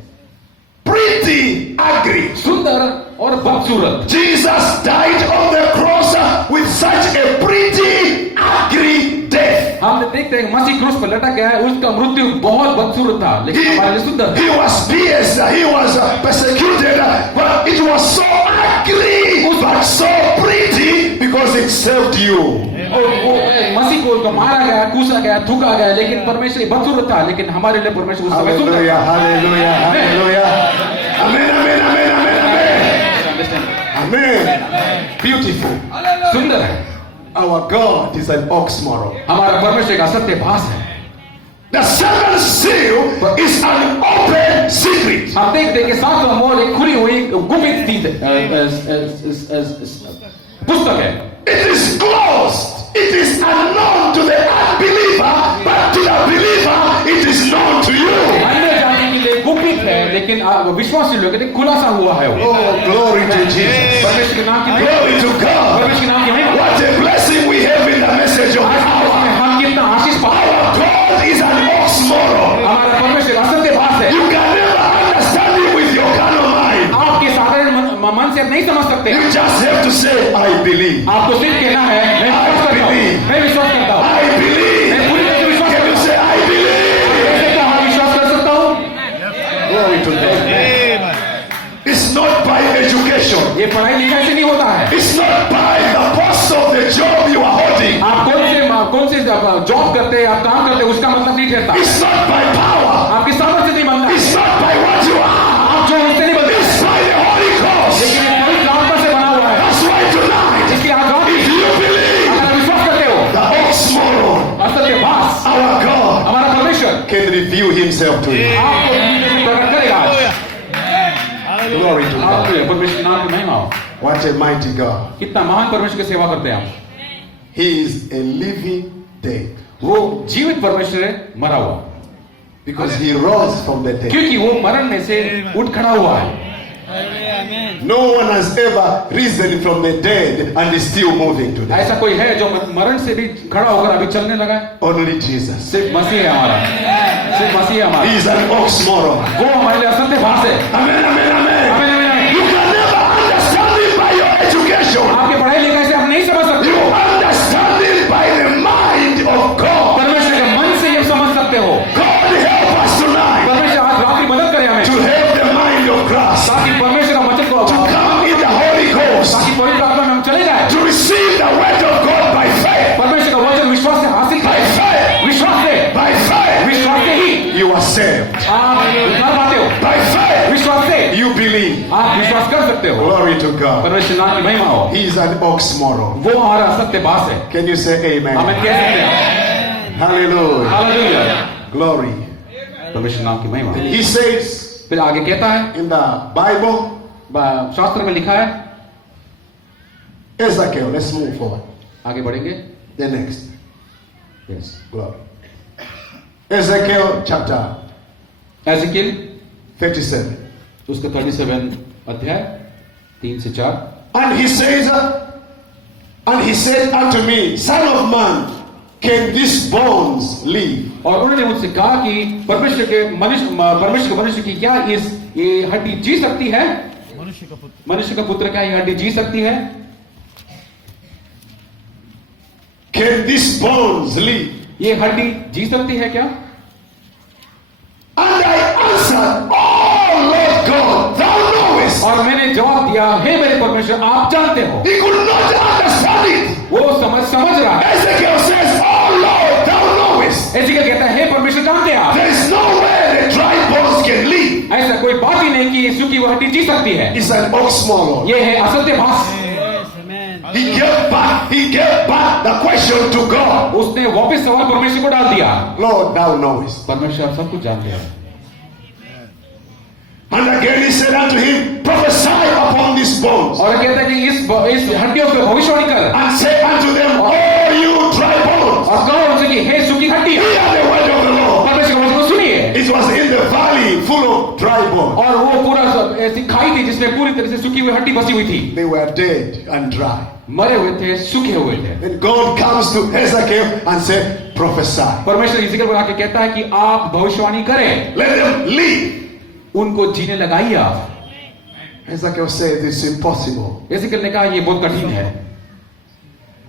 Pretty ugly. सुंदर और बदसूरत। Jesus died on the cross with such a pretty ugly death. हम देखते हैं मसीह क्रूस पर लटक गया है, उसका मृत्यु बहुत बदसूरत था लेकिन हमारे लिए सुंदर था। He was pierced, he was persecuted, but it was so ugly, but so pretty because it served you. और वो मसीह को उसको मारा गया, कूसा गया, थूका गया, लेकिन परमेश्वर बदसूरत था, लेकिन हमारे लिए परमेश्वर उस समय सुंदर Hallelujah, था। hallelujah, hallelujah. Amen, amen, amen, amen, amen. Amen. Beautiful. सुंदर है। Our God is an oxymoron. हमारा परमेश्वर एक असत्यभास है। The seventh seal is an open secret. हम देखते हैं कि सातवां मोहर एक खुली हुई गुप्त पुस्तक है। It is closed. It is unknown to the unbeliever, but to the believer, it is known to you. अन्य जाति के लिए गुप्त है, लेकिन विश्वासी लोग कहते हैं खुलासा हुआ है वो। Oh, glory to Jesus. परमेश्वर के नाम की महिमा। Glory to God. परमेश्वर के नाम की महिमा। What a blessing we have in the message of the hour. हम कितना आशीष पाए। Our God is an oxymoron. हमारा परमेश्वर असत्यभास है। You can never understand it with your carnal mind. आपके साधारण मन से नहीं समझ सकते। You just have to say, I believe. आपको सिर्फ कहना है मैं विश्वास करता हूँ, I believe. मैं पूरी तरह से विश्वास Can करता you हूँ। say, I believe? कैसे क्या मैं विश्वास कर सकता हूँ? Glory to God. It's not by education. ये पढ़ाई लिखाई से नहीं होता है। It's not by the post of the job you are holding. आप कौन से जॉब करते हैं, आप काम करते हैं, उसका मतलब नहीं ठहरता। It's not by power. आपकी सामर्थ्य नहीं बनता। It's not by what you are. आप जो उससे नहीं बनते, It's by the Holy Ghost. लेकिन ये पवित्र आत्मा से बना हुआ है। That's why can reveal himself to you. आपको अपने में प्रकट करेगा आज। Glory to God. हालेलुया, परमेश्वर नाम की महिमा हो। What a mighty God. कितना महान परमेश्वर की सेवा करते हैं आप। He is a living dead. वो जीवित परमेश्वर है, मरा हुआ, Because he rose from the dead. क्योंकि वो मरण में से उठ खड़ा हुआ है। No one has ever risen from the dead and is still moving today. ऐसा कोई है जो मरण से भी खड़ा होकर अभी चलने लगा है? Only Jesus. सिर्फ मसीह है हमारा, सिर्फ मसीह है हमारा। He is an oxymoron. वो हमारे लिए असत्य भास है। Amen, amen, amen. आमीन, आमीन, आमीन। You can never understand it by your education. आपके पढ़ाई लिखाई से आप नहीं समझ सकते You हो, understand it by the mind of God. परमेश्वर के मन से ये समझ सकते हो। God help us tonight परमेश्वर आज रात्रि मदद करे हमें, to have the mind of Christ. ताकि परमेश्वर का वचन को, To come in the Holy Ghost. ताकि पवित्र आत्मा में हम चले जाए। To receive the word of God by faith. परमेश्वर का वचन विश्वास से हासिल By करें, faith. विश्वास से, By faith. विश्वास से ही You are saved. आप उद्धार पाते हो। By faith. विश्वास से You believe. आप विश्वास कर सकते हो। Glory to God. परमेश्वर नाम की महिमा हो। He is an oxymoron. वो हमारा असत्य भास है। Can you say amen? हमें कह सकते हैं Hallelujah. Hallelujah, Glory. परमेश्वर नाम की महिमा। He says फिर आगे कहता है, in the Bible, शास्त्र में लिखा है, Ezekiel, let's move forward. आगे बढ़ेंगे। The next. Yes, Glory. Ezekiel chapter एज़ेकियेल 37. उसका 37 अध्याय 3 से 4। And he says, and he said unto me, Son of man, can these bones live? और उन्होंने मुझसे कहा कि परमेश्वर के मनुष्य की क्या ये हड्डी जी सकती है? मनुष्य का पुत्र क्या ये हड्डी जी सकती है? Can these bones live? ये हड्डी जी सकती है क्या? And I answered, Oh Lord God, thou knowest. और मैंने जवाब दिया, हे मेरे परमेश्वर, आप जानते हो। He could not understand it. वो समझ रहा है। Ezekiel says, Oh Lord, thou knowest. एज़ेकियेल कहता है, हे परमेश्वर, जानते हैं आप। There is no way the dry bones can live. ऐसा कोई बात ही नहीं कि ये सूखी हुई हड्डी जी सकती है। It's an oxymoron. ये है असत्य भास। He gave back the question to God. उसने वापस सवाल परमेश्वर को डाल दिया। Lord, thou knowest. परमेश्वर आप सब कुछ जानते हैं। And again he said unto him, Prophesy upon these bones. और कहता है कि इस हड्डियों पर भविष्यवाणी कर And say unto them, Oh you dry bones, और कहो उनसे कि हे सूखी हड्डियां, hear the word of the Lord. परमेश्वर के वचन को सुनिए। It was in the valley full of dry bones. और वो पूरा ऐसी खाई थी जिसमें पूरी तरह से सूखी हुई हड्डी बसी हुई थी। They were dead and dry. मरे हुए थे, सूखे हुए थे। Then God comes to Ezekiel and said, Prophesy. परमेश्वर इज़ेकियेल को आके कहता है कि आप भविष्यवाणी करें, Let them live. उनको जीने लगाइए आप। Ezekiel said, It's impossible. इज़ेकियेल ने कहा ये बहुत कठिन है,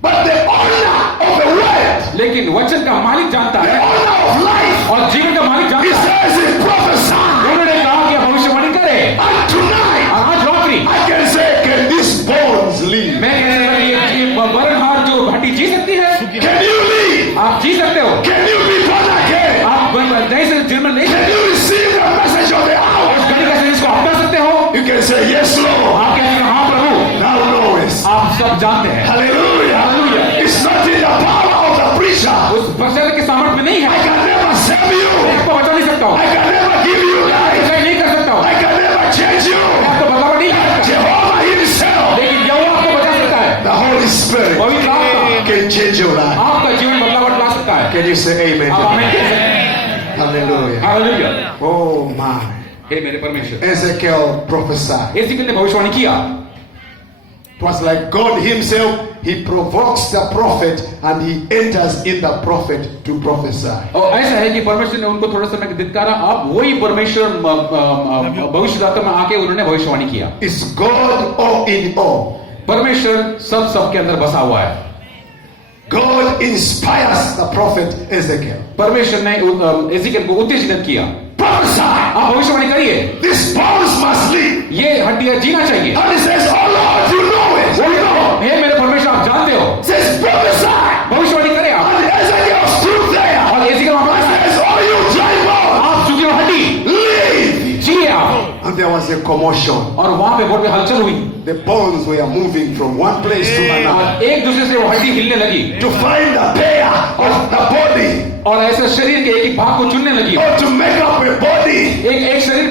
But the owner of the word, लेकिन वचन का मालिक जानता the है owner of life, और जीवन का मालिक he जानता है। says, Prophesy. उन्होंने कहा कि आप भविष्यवाणी करें। And tonight, और आज रात्रि I can say, Can these bones live? मैं कहने लगा ये मरणहार जो हड्डी जी सकती है, Can you live? आप जी सकते हो। Can you be born again? आप नए से जन्म ले Can सकते you receive the message of the हो। hour? उस घड़ी का संदेश को अपना सकते हो। You can say, Yes, Lord. आप कहते हैं हाँ प्रभु, Thou knowest. आप सब जानते हैं। Hallelujah. Hallelujah. It's not in the power of the preacher. उस प्रचारक के सामर्थ्य में नहीं I है। can never save you. मैं आपको बचा नहीं सकता हूँ, I can never give you life. मैं नहीं कर सकता हूँ, I can never change you. मैं आपको बदलाव नहीं कर सकता, Jehovah himself, लेकिन यहोवा आपको बचा सकता है। the Holy Spirit, पवित्र आत्मा can change your life. आपका जीवन बदलाव ला सकता है। Can you say amen? आप आमीन कह सकते हैं। Hallelujah. हालेलुया। Oh my. हे मेरे परमेश्वर, Ezekiel prophesied. एज़ेकियेल ने भविष्यवाणी किया। It was like God himself, he provokes the prophet and he enters in the prophet to prophesy. और ऐसा है कि परमेश्वर ने उनको थोड़ा समय धिक्कारा, अब वही परमेश्वर भविष्यदाता में आके उन्होंने भविष्यवाणी किया। Is God all in all? परमेश्वर सबके अंदर बसा हुआ है। God inspires the prophet Ezekiel. परमेश्वर ने एज़ेकियेल को उत्तेजित किया, Prophesy. आप भविष्यवाणी करिए, These bones must live. ये हड्डियां जीना चाहिए। And he says, Oh Lord, you know it. वो You know. हे मेरे परमेश्वर, आप जानते हो। Says prophesy. भविष्यवाणी करें आप। And Ezekiel stood there. और एज़ेकियेल वहां पर Says, Oh you dry bones, आप सूखी हुई हड्डी live. जिए आप। And there was a commotion. और वहां पे बहुत हलचल हुई The bones were moving from one place to another और एक दूसरे से वो हड्डी हिलने लगी to find the pair of the body. और ऐसे शरीर के एक भाग को चुनने लगी, or to make up a body. एक शरीर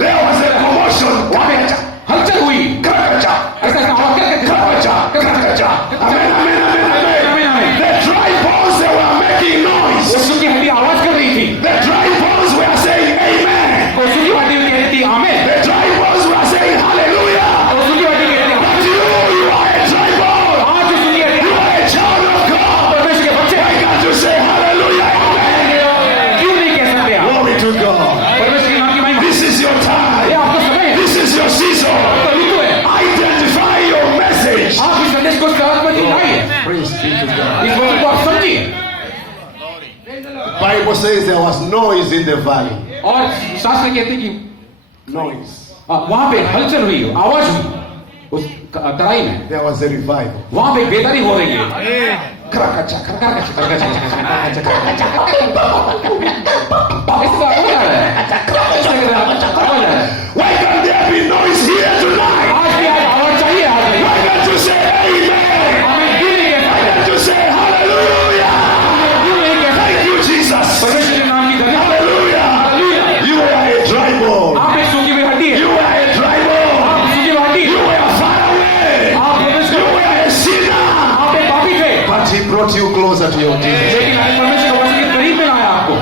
There was a commotion. वहां पे हलचल हुई, Krakacha. ऐसा आवाज Krakacha. Krakacha. Amen, amen, amen, amen. The dry bones, they were making noise. वो सूखी हड्डी आवाज कर रही थी, The dry bones were saying amen. वो सूखी हड्डी कह रही थी आमीन, The dry bones were saying hallelujah. वो सूखी हड्डी कह रही थी But you are a dry bone. आज जो सूखी हड्डी You are a child of God. परमेश्वर के बच्चे Why can't you say hallelujah? Amen. क्यों नहीं कह सकते आप? Glory to God. परमेश्वर के नाम की महिमा, This is your ये time. आपका समय है, This is your season. आपका ऋतु है, Identify your message. आप इस संदेश को साथ में दिखाइए, Praise be to God. इस वचन को आप समझिए। Bible says there was noise in the valley. और शास्त्र कहते हैं कि Noise. वहां पे हलचल हुई, आवाज हुई उस तराई में, There was a revival. वहां पे बेदारी हो रही है, Krakacha. Why can't there be noise here tonight? आज भी आवाज चाहिए, आज भी Why can't you say amen? हमें क्यों नहीं कहता Why है? can't you say hallelujah? क्यों नहीं कहता है? Thank you, Jesus. परमेश्वर के नाम की धन्यवाद। Hallelujah. Hallelujah. You are a dry bone. आप एक सूखी हुई हड्डी है, You are a dry bone. आप सूखी हुई हड्डी You है, were far away. आप परमेश्वर You were a sinner. आप एक पापी थे, But he brought you closer to your Jesus. लेकिन आज परमेश्वर के वचन के करीब में लाया आपको,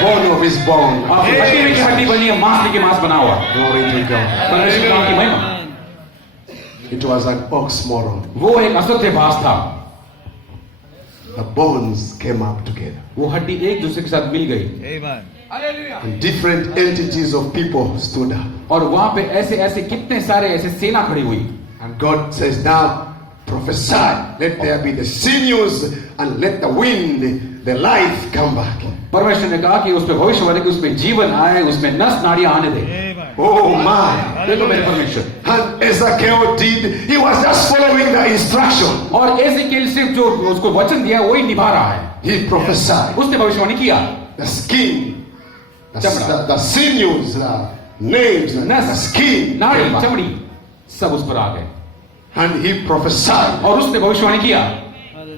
Bone of his bone. आप हड्डी में की हड्डी बनी है, मांस में की मांस बना हुआ, Glory to God. परमेश्वर के नाम की महिमा। It was an oxymoron. वो एक असत्य भास था, The bones came up together. वो हड्डी एक दूसरे के साथ मिल गई, Amen. And different entities of people stood up. और वहां पे ऐसे ऐसे कितने सारे ऐसे सेना खड़ी हुई, And God says, now prophesy. Let there be the sinews and let the wind, the life come back. परमेश्वर ने कहा कि उसमें भविष्यवाणी, कि उसमें जीवन आए, उसमें नस नाड़ियां आने दे। Amen. Oh my. देखो मेरे परमेश्वर, And Ezekiel did, he was just following the instruction. और एजेकिएल सिर्फ जो उसको वचन दिया वही निभा रहा है, He prophesied. उसने भविष्यवाणी किया, The skin, the Chamra. sinews, the names, the नस, skin. नाड़ी, came back. चमड़ी सब उस पर आ गए, And he prophesied और उसने भविष्यवाणी किया,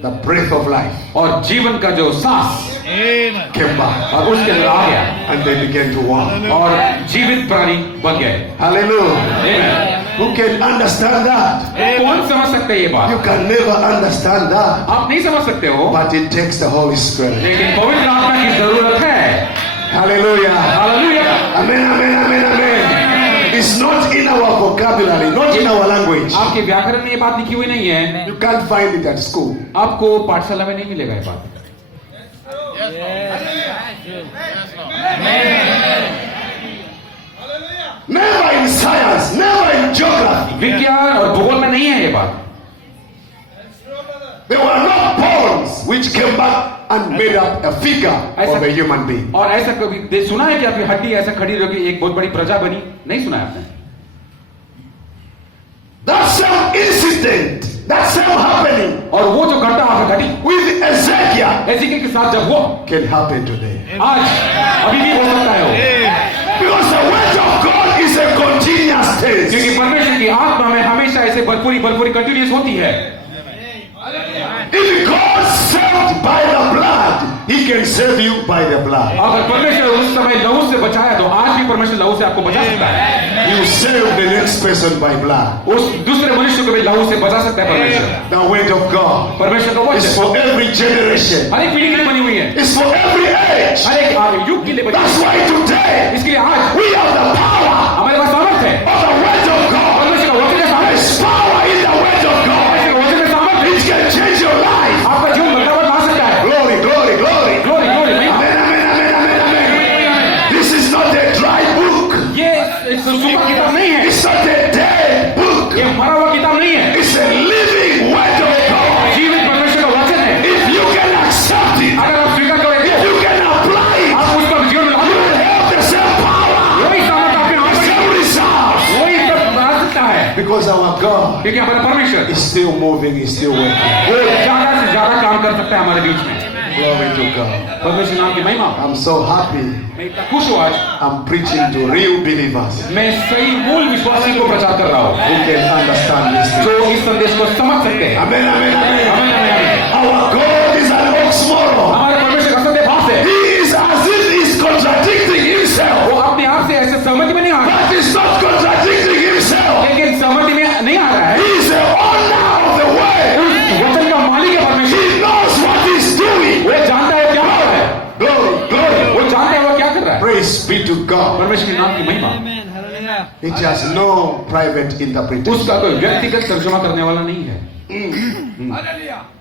the breath of life और जीवन का जो सांस Amen. came back. और उसके अंदर आ गया, And they began to walk. और जीवित प्राणी बन गए। Hallelujah. Amen. Who can understand that? कौन समझ सकते हैं ये You बात? can never understand that. आप नहीं समझ सकते हो, But it takes the Holy Spirit. लेकिन पवित्र आत्मा की जरूरत है। Hallelujah. Hallelujah. Amen, amen, amen, amen. It's not in our vocabulary, not in our language. आपके व्याकरण में ये बात लिखी हुई नहीं है, You can't find it at school. आपको पाठशाला में नहीं मिलेगा ये बात। Never in science, never in geography. विज्ञान और भूगोल में नहीं है ये बात। There were no bones which came back and made up a figure of a human being. और ऐसा कभी सुना है कि आपकी हड्डी ऐसा खड़ी रही, एक बहुत बड़ी प्रजा बनी? नहीं सुना है आपने। That same incident, that same happening और वो जो घटना आपने घटी with Ezekiel एजेकिएल के साथ जब हुआ, can happen today. आज अभी भी हो सकता है वो, Because the word of God is a continuous tense. क्योंकि परमेश्वर की आत्मा में हमेशा ऐसे भरपूरी कंटिन्यूस होती है। If God saved by the blood, He can save you by the blood. अगर परमेश्वर उस समय लहू से बचाया तो आज भी परमेश्वर लहू से आपको बचा सकता है। You save the next person by blood. उस दूसरे मनुष्य को भी लहू से बचा सकता है परमेश्वर। The word of God परमेश्वर का is वचन for every generation. हर एक पीढ़ी के लिए बनी हुई है, It's for every age. हर एक युग के लिए बनी That's हुई why today है। इसके लिए आज we have the power हमारे पास सामर्थ है, of the word of God. परमेश्वर का वचन का सामर्थ, There's power in the word of God. परमेश्वर का वचन का सामर्थ It can change your life. आपका जीवन बदलाव ला सकता है। Glory, glory, glory. Glory glory. Amen, amen, amen, amen, amen. This is not a dry book. ये एक सूखा किताब नहीं है, It's not a dead book. ये मरा हुआ किताब नहीं है, It's a living word of God. जीवित परमेश्वर का वचन है। If you can accept it, अगर आप स्वीकार करेंगे, if you can apply it, आप उसका जीवन में लागू you will करेंगे, have the same power, वही सामर्थ आपके the हाथ में, same results. वही सब आ सकता है, Because our God क्योंकि हमारा परमेश्वर is still moving, is still working. वो ज्यादा से ज्यादा काम कर सकता है हमारे बीच में। Glory to God. परमेश्वर नाम की महिमा। I'm so happy. मैं इतना खुश हूँ आज, I'm preaching to real believers मैं सही मूल विश्वासी को प्रचार कर रहा हूँ, who can understand this thing. जो इस संदेश को समझ सकते हैं। Amen, amen, amen. आमीन, आमीन, आमीन। Our God is an oxymoron. हमारे परमेश्वर का सत्य भास है, He be to God. परमेश्वर के नाम की महिमा। It has no private interpretation. उसका कोई व्यक्तिगत तर्जुमा करने वाला नहीं है।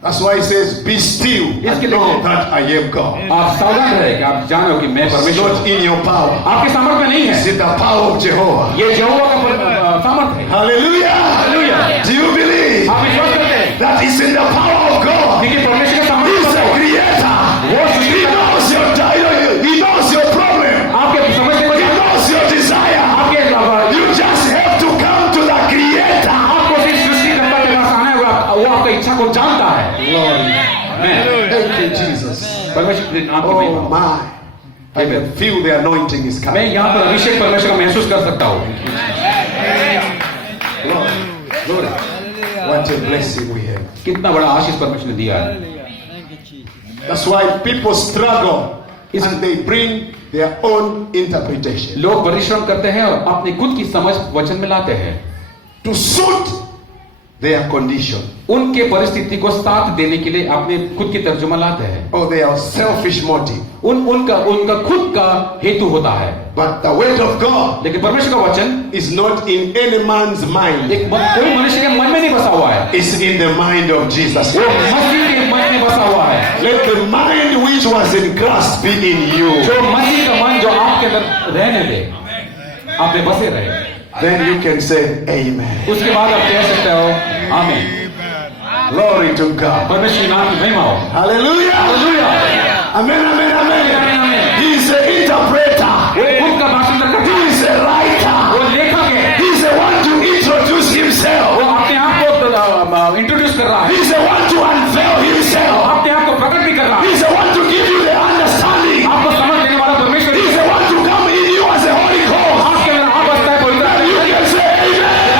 That's why he says, be still and know that I am God. आप सावधान रहे कि आप जानो कि मैं It's परमेश्वर not in your power. आपके सामर्थ्य में नहीं It's है, in the power of Jehovah. ये यहोवा का सामर्थ्य है। Hallelujah. Hallelujah. Do you believe आप विश्वास करते हैं that is in the power of God? कि परमेश्वर का He's सामर्थ्य the है। creator. वो He सृष्टि का knows your desire. He knows your problem. आपके समझने को He knows your desire. आपके You just have to come to the creator. आपको सिर्फ सृष्टिकर्ता के पास आना है, वो आपकी इच्छा को जानता है। Thank you, Jesus. परमेश्वर के नाम की Oh महिमा। my. I can feel the anointing is मैं coming. यहाँ पर अभिषेक परमेश्वर का महसूस कर सकता हूँ। Glory. Glory. What a blessing we have. कितना बड़ा आशीष परमेश्वर ने दिया है। That's why people struggle and they bring their own interpretation लोग परिश्रम करते हैं और अपनी खुद की समझ वचन में लाते हैं, to suit their condition उनके परिस्थिति को साथ देने के लिए अपने खुद की तर्जुमा लाते हैं। or their selfish motive. उनका खुद का हेतु होता है। But the word of God लेकिन परमेश्वर का वचन is not in any man's mind. कोई मनुष्य के मन में नहीं बसा हुआ है, It's in the mind of Jesus वो Christ. मसीह के मन में बसा हुआ है। Let the mind which was in Christ be in you. जो मसीह का मन जो आपके अंदर रहने दे, आप में बसे रहे, Then you can say Amen. उसके बाद आप कह सकते हो आमीन। Glory to God. परमेश्वर के नाम की महिमा हो। Hallelujah. Hallelujah. Amen, amen, amen. आमीन, आमीन। He is an interpreter. वो खुद का भाषण करता He है, is a writer. वो लेखक है, He is the one to introduce himself. वो अपने आप को इंट्रोड्यूस कर रहा He है, is the one to unveil himself. अपने आप को प्रकट भी कर रहा He है, is the one to give you the understanding. आपको समझ देने वाला परमेश्वर He is the one to come in you as a Holy Ghost. आपके अंदर आप बसता है, पवित्र And you आत्मा can say Amen.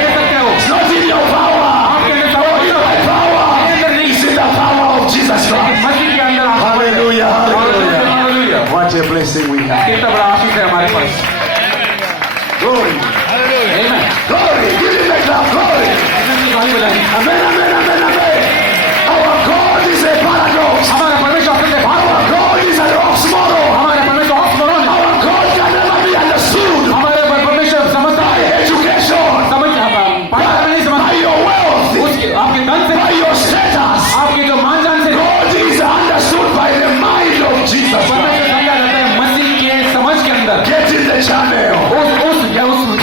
कह सकते हो। It's not in your power. आपके अंदर सब Not in my power. अंदर नहीं, It's in the power of Jesus Christ. मसीह के अंदर आप Hallelujah. Hallelujah. Hallelujah. What a blessing we have. कितना बड़ा आशीष है हमारे पास। Glory. आमीन। Glory. Give him the clap. Glory. ताली बजाएं। Amen, amen, amen, amen. Our God is a paradox. हमारा परमेश्वर अपने Our God is an oxymoron. हमारा परमेश्वर ऑक्समोरन है। Our God can never be understood हमारे परमेश्वर समझता by है, education, समझ पाता नहीं by समझ your wealth, उसके आपके धन से, by your status. आपके जो मान जान से God is understood by the mind of Jesus परमेश्वर Christ. समझा जाता है मसीह के समझ के अंदर। Get in the channel.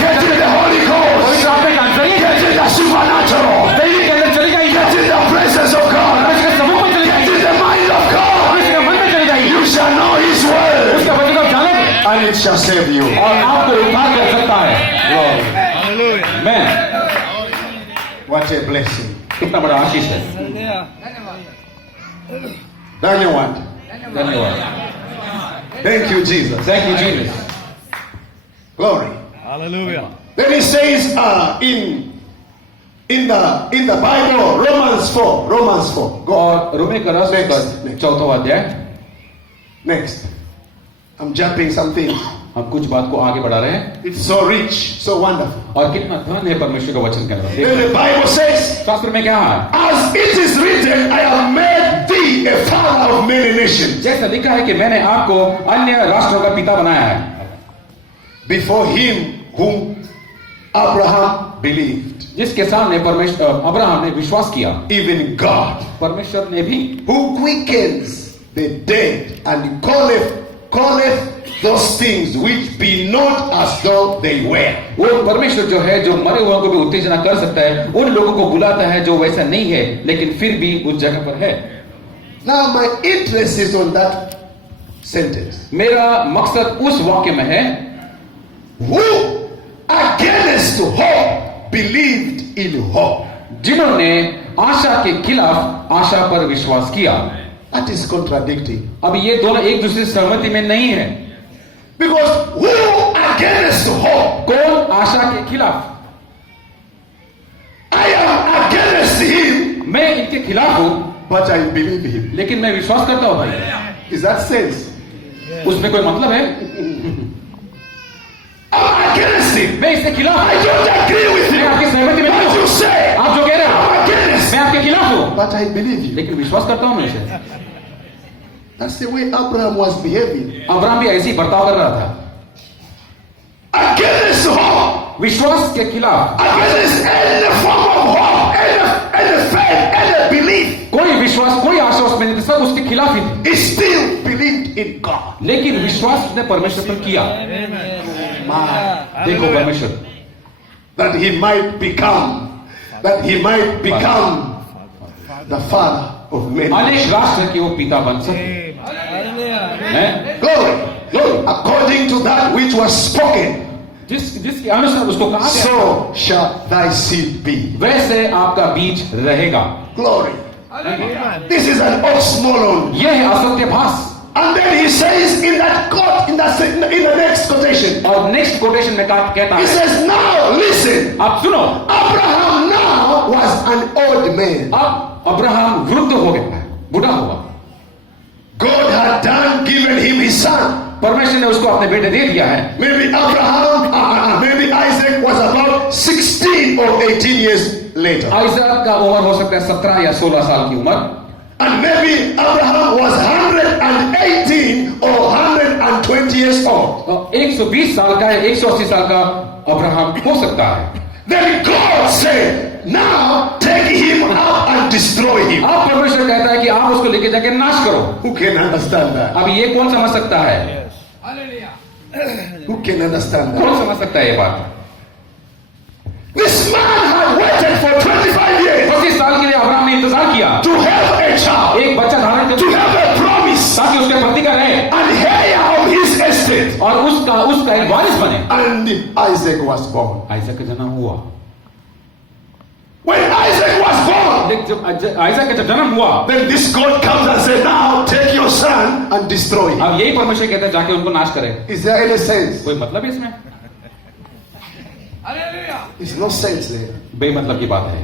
Get in the Holy Ghost. पवित्र आत्मा का जरिए Get in the supernatural. शरीर के अंदर चली जाएगी, Get in the presence of God. परमेश्वर के समूह में चली Get जाएगी, in the mind of God. परमेश्वर के मन में चली जाएगी। You shall know His word, उसका वचन को जानेंगे and it shall save you. और आपको उद्धार कर सकता है। Glory. मैं What a blessing. कितना बड़ा आशीष है। Daniel 1. धन्यवाद। Thank you, Jesus. Thank you, Jesus. Glory. Hallelujah. Then he says in the Bible, Romans 4. Romans 4. Go. और रोमी का रस Next. चौथा अध्याय, Next. I'm jumping something. हम कुछ बात को आगे बढ़ा रहे हैं It's so rich, so wonderful. और कितना धन है परमेश्वर का वचन के Then अंदर। the Bible says, शास्त्र में क्या है? as it is written, I have made thee a father of many nations. जैसा लिखा है कि मैंने आपको अन्य राष्ट्रों का पिता बनाया है, Before him whom Abraham believed, जिसके सामने परमेश्वर अब्राहम ने विश्वास किया, even God, परमेश्वर ने भी, who quickens the dead and calleth those things which be not as though they were. वो परमेश्वर जो है, जो मरे हुओं को भी उत्तेजना कर सकता है, उन लोगों को बुलाता है जो वैसा नहीं है लेकिन फिर भी उस जगह पर है। Now my interest is on that sentence. मेरा मकसद उस वाक्य में है, Who against hope believed in hope. जिन्होंने आशा के खिलाफ आशा पर विश्वास किया। That is contradicting. अब ये दोनों एक दूसरे से सहमति में नहीं है। Because who against hope? कौन आशा के खिलाफ? I am against him, मैं इनके खिलाफ हूं but I believe him. लेकिन मैं विश्वास करता हूं भाई। Is that sense? उसमें कोई मतलब है? I'm against him. मैं इसके खिलाफ I हूं। don't agree with मैं you. आपकी सहमति में नहीं What हूं। you say? आप जो कह रहे I'm हो, against. मैं आपके खिलाफ हूं But I believe you. लेकिन विश्वास करता हूं मैं इसे। That's the way Abraham was behaving. Abraham भी ऐसे ही बर्ताव कर रहा था। against hope, विश्वास के खिलाफ, against any form of hope, any faith, any belief, कोई विश्वास, कोई आशा उसमें नहीं थी, सब उसके खिलाफ ही थी। he still believed in God. लेकिन विश्वास उसने परमेश्वर पर किया। देखो परमेश्वर, that he might become the father of many. अनेक राष्ट्र के वो पिता बन सके। हैं? Glory, according to that which was spoken, जिसके अनुसार उसको कहा गया, so shall thy seed be. वैसे आपका बीज रहेगा। Glory. This is an oxymoron. यह है असत्य भाष। And then he says in that quote, in the next quotation, और नेक्स्ट कोटेशन में कहता he है, says, now listen, आप सुनो, Abraham now was an old man. अब अब्राहम वृद्ध हो गया है, बूढ़ा हुआ। God had done given him his son. परमेश्वर ने उसको अपने बेटे दे दिया है। Maybe maybe Isaac was about 16 or 18 years later. आइज़ाक का उम्र हो सकता है 17 या 16 साल की उम्र। And maybe Abraham was 118 or 120 years old. 120 साल का है, 180 साल का अब्राहम हो सकता है। Then God said, now take him up and destroy him. अब परमेश्वर कहता है कि आप उसको लेके जाके नाश करो। Who can understand that? अब ये कौन समझ सकता है? Who can understand that? कौन समझ सकता है ये बात? This man had waited for 25 years 25 साल के लिए अब्राहम ने इंतजार किया, to have a child, एक बच्चा धारण to कर, have a promise, ताकि उसके पति का रहे and heir of his estate. और उसका एक वारिस बने। And Isaac was born. आइज़ाक का जन्म हुआ। When Isaac was born, जब आइज़ाक का जन्म हुआ, then this God comes and says, now take your son and destroy him. अब यही परमेश्वर कहता है जाके उनको नाश करे। Is there any sense? कोई मतलब है इसमें? There's no sense there. बेमतलब की बात है।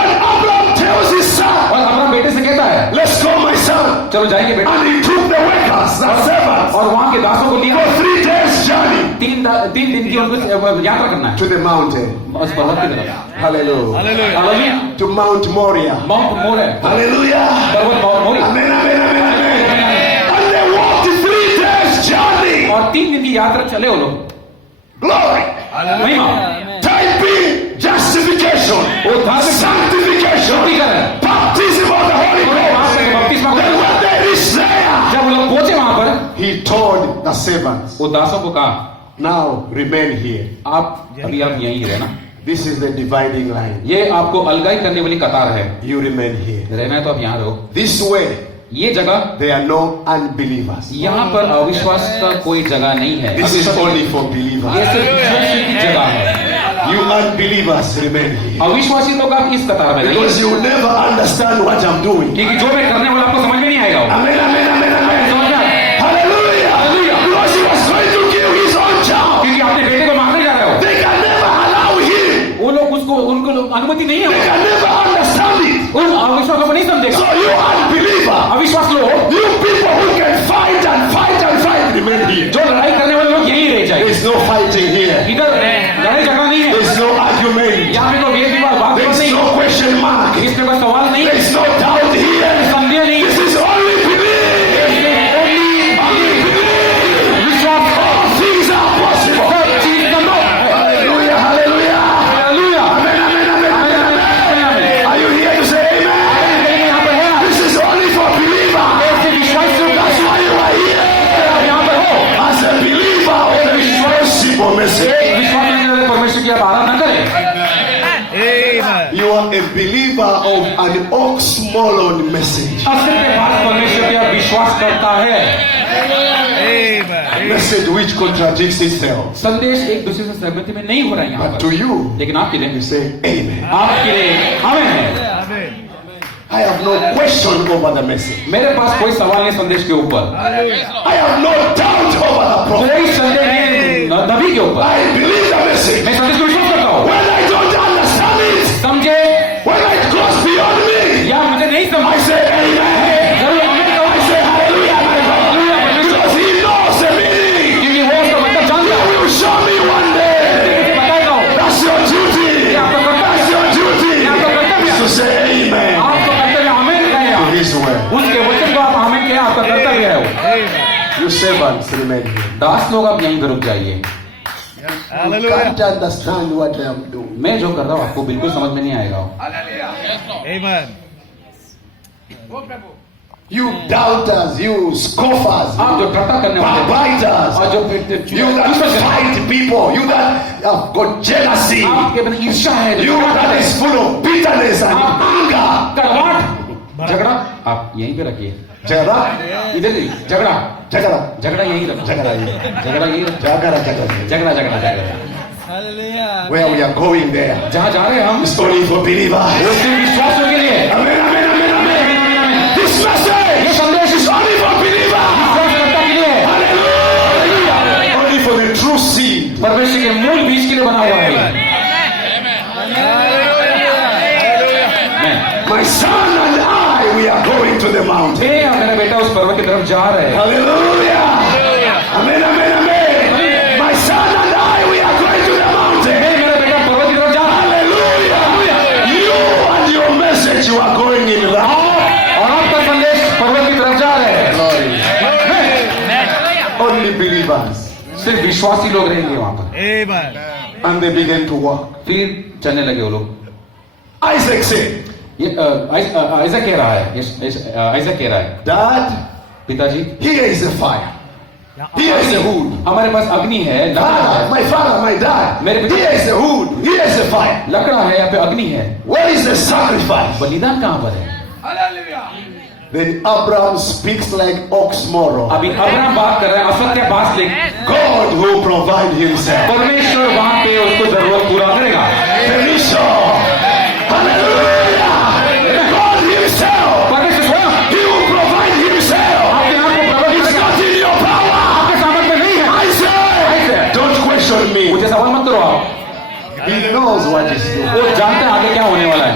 And Abraham tells his son, और अब्राहम बेटे से कहता है, let's go my son. चलो जाएंगे बेटा। And he took the workers, the servants, और वहां के दासों को लिया, for 3 days journey 3 दिन की उनको यात्रा करना है to the mountain. उस पर्वत की तरफ। Hallelujah. Hallelujah. To Mount Moriah. Mount मोर है, Hallelujah. पर्वत माउंट Moriya. Amen, amen, amen, amen. And they walked 3 days journey. और 3 दिन की यात्रा चले वो लोग। Glory. महिमा, Typing justification, sanctification, baptism of the Holy Ghost. Then when they reached there, जब वो लोग पहुंचे वहां पर, he told the servants, वो दासों को कहा, now remain here. आप अभी आप यहीं रहना, This is the dividing line. ये आपको अलगाई करने वाली कतार है, You remain here. रहना है तो आप यहाँ रहो। This way, ये जगह, there are no unbelievers. यहाँ पर अविश्वास का कोई जगह नहीं है। This is only for ये believers. सिर्फ विश्वासी की जगह है। You unbelievers remain here. अविश्वासी लोग आप इस कतार में रहिए, Because you will never understand what I'm doing. क्योंकि जो मैं करने वाला आपको समझ में नहीं आएगा। Amen, amen, amen, amen. समझ में आया? Hallelujah. Hallelujah. Because he was going to kill his own child. क्योंकि अपने बेटे को मारने जा रहे हो, They can never allow him. वो लोग उनको अनुमति नहीं They है, can never understand it. उन अविश्वासों को नहीं समझेगा। So you unbeliever, अविश्वास लोग, you people who can fight and fight and fight, remain here. जो लड़ाई करने वाले लोग यही रह जाए। There is no fighting here. इधर लड़ाई झगड़ा नहीं है, There is no argument. यहाँ पे कोई वेद विवाद बात There is नहीं, no question mark. इसमें कोई सवाल नहीं, There is no doubt here. संदेह नहीं, This is only belief. Only belief. विश्वास, All things are possible. सब चीज संभव है। Hallelujah, hallelujah. Hallelujah. Amen, amen, amen, amen, amen. Are you here to say amen? यहाँ पर है, This is only for believers. ऐसे विश्वास से That's why you are here. आप यहाँ पर हो। As a believer of the worship of message. विश्वास करने वाले परमेश्वर की आप आराधना करें। You are a believer of an oxymoron message. असत्य बात परमेश्वर की आप विश्वास करता है। A message which contradicts itself. संदेश एक दूसरे से सहमति में नहीं हो रहा है यहाँ But पर, to you, लेकिन आपके you लिए, say amen. आपके लिए हमें है। I have no question over the message. मेरे पास कोई सवाल नहीं संदेश के ऊपर, I have no doubt over the prophet. कोई संदेह नहीं नबी के ऊपर। I believe the message. मैं संदेश को विश्वास करता हूँ। When I don't understand it, समझे when it goes beyond me, या मुझे नहीं I समझ, say amen. जरूर हमें तो I say hallelujah, my God. Because he knows the meaning. क्योंकि वो उसका मतलब जानता He है, will show me one day. बताएगा वो। That's your duty. That's your duty. Is to say amen आपका कर्तव्य हमें to है, his word. उसके वचन को आप हमें क्या आपका कर्तव्य है वो। You servants, remain here. दास लोग आप यहीं पे रुक जाइए. You Hallelujah. can't understand what I am doing. मैं जो कर रहा हूँ आपको बिल्कुल समझ में नहीं आएगा. Amen. You doubters, you scoffers, आप जो ठट्टा करने वाले backbiters, और जो you that fight people, you that have got jealousy, आपके अंदर ईर्ष्या है, you that is full of bitterness and anger. कड़वाहट, झगड़ा आप यहीं पे रखिए. Jagara, इधर नहीं, झगड़ा jagara, झगड़ा यहीं रखो. jagara, झगड़ा यहीं रखो. jagara, jagara. झगड़ा झगड़ा झगड़ा. Where we are going there? जहाँ जा रहे हैं हम It's only for believers. वो सिर्फ विश्वासियों के लिए. Amen, amen, amen, amen. This message ये संदेश is only for believers. विश्वासकर्ता के लिए. Hallelujah. Only for the true seed. परमेश्वर के मूल बीज के लिए बना हुआ है. My son and I, we are going to the mountain. मैं और मेरा बेटा उस पर्वत की तरफ जा रहे हैं. Hallelujah. Amen, amen, amen. My son and I, we are going to the mountain. मैं मेरा बेटा पर्वत की तरफ जा रहा है. Hallelujah. You and your message, you are going in love. और आपका संदेश पर्वत की तरफ जा रहे हैं. Only believers. सिर्फ विश्वासी लोग रहेंगे वहां पर. Amen. And they began to walk. फिर चलने लगे वो लोग. Isaac said, ये आइजक कह रहा है. आइजक कह रहा है, Dad, पिताजी here is a fire. Here is a wood. हमारे पास अग्नि है, लकड़ा Father, है. my father, my dad. मेरे पिता- Here is a wood. Here is a fire. लकड़ा है, यहाँ पे अग्नि है. Where is the sacrifice? बलिदान कहाँ पर है? Then Abraham speaks like oxymoron. अभी अब्राहम बात कर रहे हैं असत्य बात लेके. God who provide himself. परमेश्वर वहां पे उसको जरूरत पूरा करेगा. Permission. Hallelujah. God himself. परमेश्वर स्वयं He will provide himself. आपके आप को प्रभु It's not in your power. आपके सामर्थ्य में नहीं है. I say, don't question me. मुझे सवाल मत करो आप. He knows what he's doing. वो जानते हैं आगे क्या होने वाला है.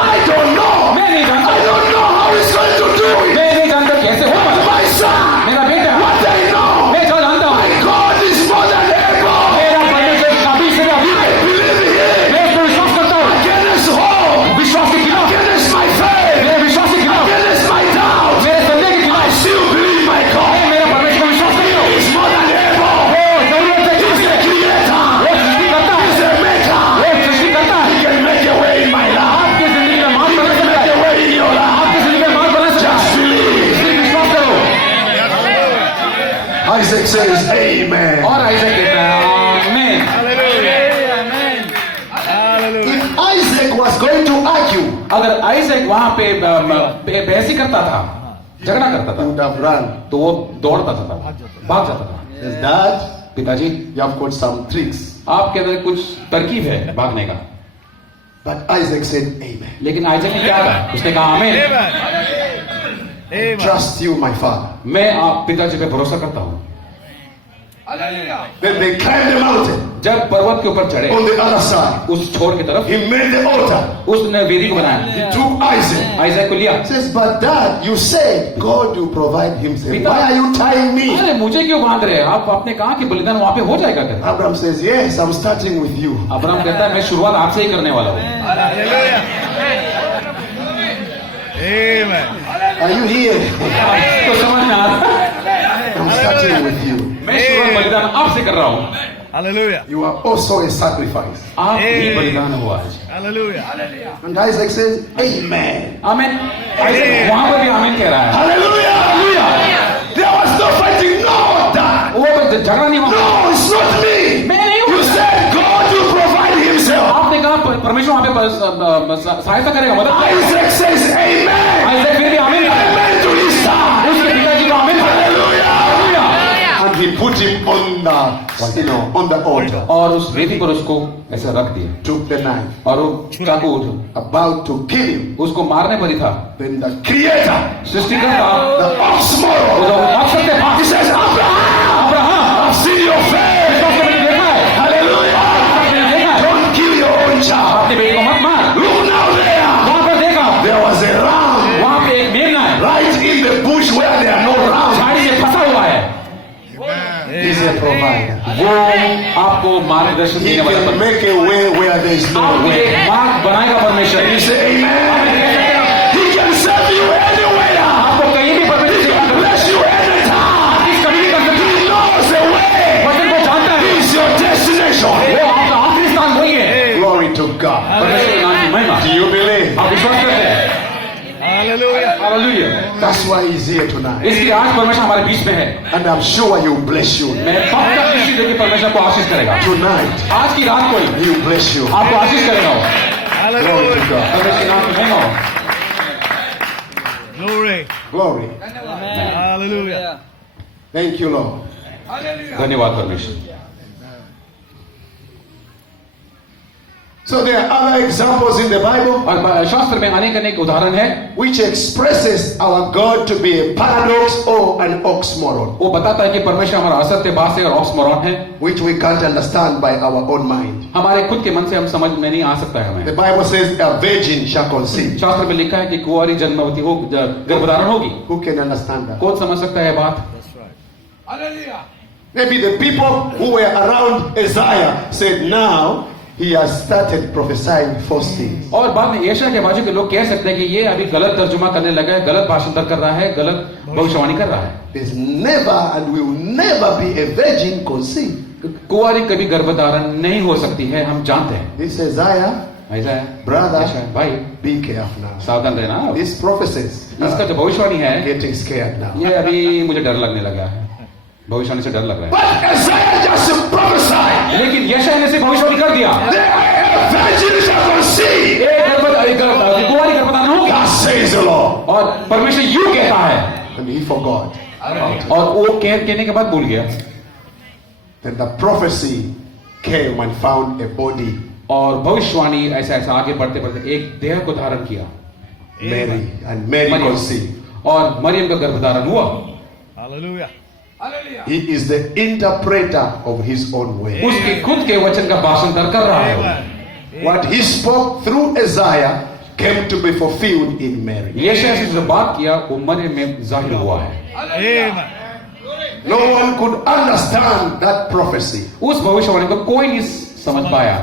I don't know. मैं नहीं जानता. I don't know how he's going to do it. मैं नहीं जानता कैसे होगा. My son. मेरा बेटा, What I know. मैं जो जानता हूँ, My God is more than able. मेरा परमेश्वर काफी से अभी I believe in him. मैं उस पर विश्वास करता हूँ. Against hope. विश्वास के खिलाफ, Against my faith. मेरे विश्वास के खिलाफ, Against my doubt. मेरे संदेह के I खिलाफ still believe my मैं God. मेरा परमेश्वर को विश्वास करता हूँ. He's more than able. वो जरूरत है He's किसी a की. creator. वो सृष्टि करता है. He's a maker. वो सृष्टि करता है. He can make a way in my life. आपकी जिंदगी में मार्ग बना सकता Make है. a way in your life. आपकी जिंदगी में मार्ग बना सकता Just है. believe. सिर्फ विश्वास करो. Isaac says, Amen. और आइजक कहता है आमीन. If Isaac was going to argue, अगर आइजक वहां पे बहस ही करता था, झगड़ा करता he था, would have run. तो वो दौड़ता था, भाग जाता था. Says, Dad, पिताजी, you have got some tricks. आपके अंदर कुछ तरकीब है भागने का. But Isaac said, Amen. लेकिन आइजक ने क्या कहा? उसने कहा आमीन. Amen. Trust you, my father. मैं आप पिताजी पे भरोसा करता हूँ. Then they climbed the mountain. जब पर्वत के ऊपर चढ़े, On the other side, उस छोर की तरफ he made the altar. उसने वेदी को बनाया. He took Isaac. आइजक को लिया. Says, but Dad, you said God will provide himself. Why are you tying me? अरे मुझे क्यों बांध रहे हैं? आपने कहा कि बलिदान वहां पे हो जाएगा कर. Abraham says, yes, I'm starting with you. Abraham कहता है मैं शुरुआत आपसे ही करने वाला हूँ. Hallelujah. Amen. Are you here? तो समझ में आ रहा है? I'm starting with you. मैं शुरुआत बलिदान आपसे कर रहा हूँ. Hallelujah. You are also a sacrifice. आप ही बलिदान हुआ आज. Hallelujah. And Isaac says, Amen. आमीन. आइजक वहां पर भी आमीन कह रहा है. Hallelujah. There was no fighting. No, Dad. वो झगड़ा नहीं हुआ. No, it's not me. मैं नहीं हूँ. You said God will provide himself. आपने कहा परमेश्वर वहां पे सहायता करेगा, मदद करेगा. Isaac says, Amen. आइजक फिर भी आमीन. Amen to his son. उसके पिताजी को आमीन. Hallelujah. Hallelujah. And he put him on the, on the altar. और उस वेदी पर उसको ऐसा रख दिया. Took the knife. और वो चाकू About to kill him. उसको मारने पर ही था. Then the creator, सृष्टिकर्ता, the वो oxymoron, जो मकसद से था, he says, Abraham, Abraham, I've seen your face. विश्वास से मैंने देखा है. Hallelujah. मैंने देखा है. Don't kill your own child. अपने बेटे को मत मार. Look now there. वहां पर देखा, There was a ram वहां पे एक मेमना है, right in the bush where there are no rams. झाड़ी से फंसा हुआ है. He's a provider. वो आपको मार्गदर्शन He देने वाला can परमेश्वर. make a way where there is no आपके way. लिए मार्ग बनाएगा परमेश्वर. Can you say amen? He can save you anywhere. आपको कहीं भी परमेश्वर He सेवा can कर- bless you anytime. That's why he's here tonight. इसलिए आज परमेश्वर हमारे बीच में है। And I'm sure he will bless you. मैं पक्का खुशी देकर परमेश्वर को आशीष करेगा। Tonight, आज की रात को ही he will bless you. आपको आशीष करेगा। Glory to Hallelujah. God. परमेश्वर के नाम में महिमा हो। Glory. Glory. Hallelujah. Thank you, Lord. धन्यवाद परमेश्वर। So there are other examples in the Bible और शास्त्र में अनेक अनेक उदाहरण है which expresses our God to be a paradox or an oxymoron, वो बताता है कि परमेश्वर हमारा असत्यवाद है और ऑक्समोरॉन है, which we can't understand by our own mind. हमारे खुद के मन से हम समझ में नहीं आ सकता है The हमें। Bible says a virgin shall conceive. शास्त्र में लिखा है कि कुंवारी जन्मवती हो गर्भधारण होगी। Who can understand that? कौन समझ सकता है बात? Maybe the people who were around Isaiah said, now he has started prophesying false things. और बाद में यशायाह के बाजू के लोग कह सकते हैं कि ये अभी गलत तर्जुमा करने लगा है, गलत भाषांतर कर रहा है, गलत भविष्यवाणी कर रहा है। There's never and will never be a virgin conceived. कुंवारी कभी गर्भधारण नहीं हो सकती है, हम जानते हैं। This Isaiah, ऐसा है brother, यशायाह भाई be careful now. सावधान रहना। These prophecies इसका जो भविष्यवाणी है getting scared now. ये अभी मुझे डर लगने लगा है, भविष्यवाणी से डर लग रहा है। But Isaiah just prophesied. लेकिन यशायाह ने सिर्फ भविष्यवाणी कर दिया, A virgin shall conceive. कुंवारी गर्भधारण होगी, Thus says the Lord. और परमेश्वर यूं कहता है, And he forgot. और वो कहने के बाद भूल गया। Then the prophecy came and found a body, और भविष्यवाणी ऐसा ऐसा आगे बढ़ते बढ़ते एक देह को धारण किया, Mary, and Mary मरियम, conceived. और मरियम का गर्भधारण हुआ। Hallelujah. He is the interpreter of his own way. उसके खुद के वचन का भाषांतर कर रहा है। Amen. What he spoke through Isaiah came to be fulfilled in Mary. यशायाह से जो बात किया वो मरियम में जाहिर हुआ है। Amen. No one could understand that prophecy. उस भविष्यवाणी को कोई नहीं समझ पाया,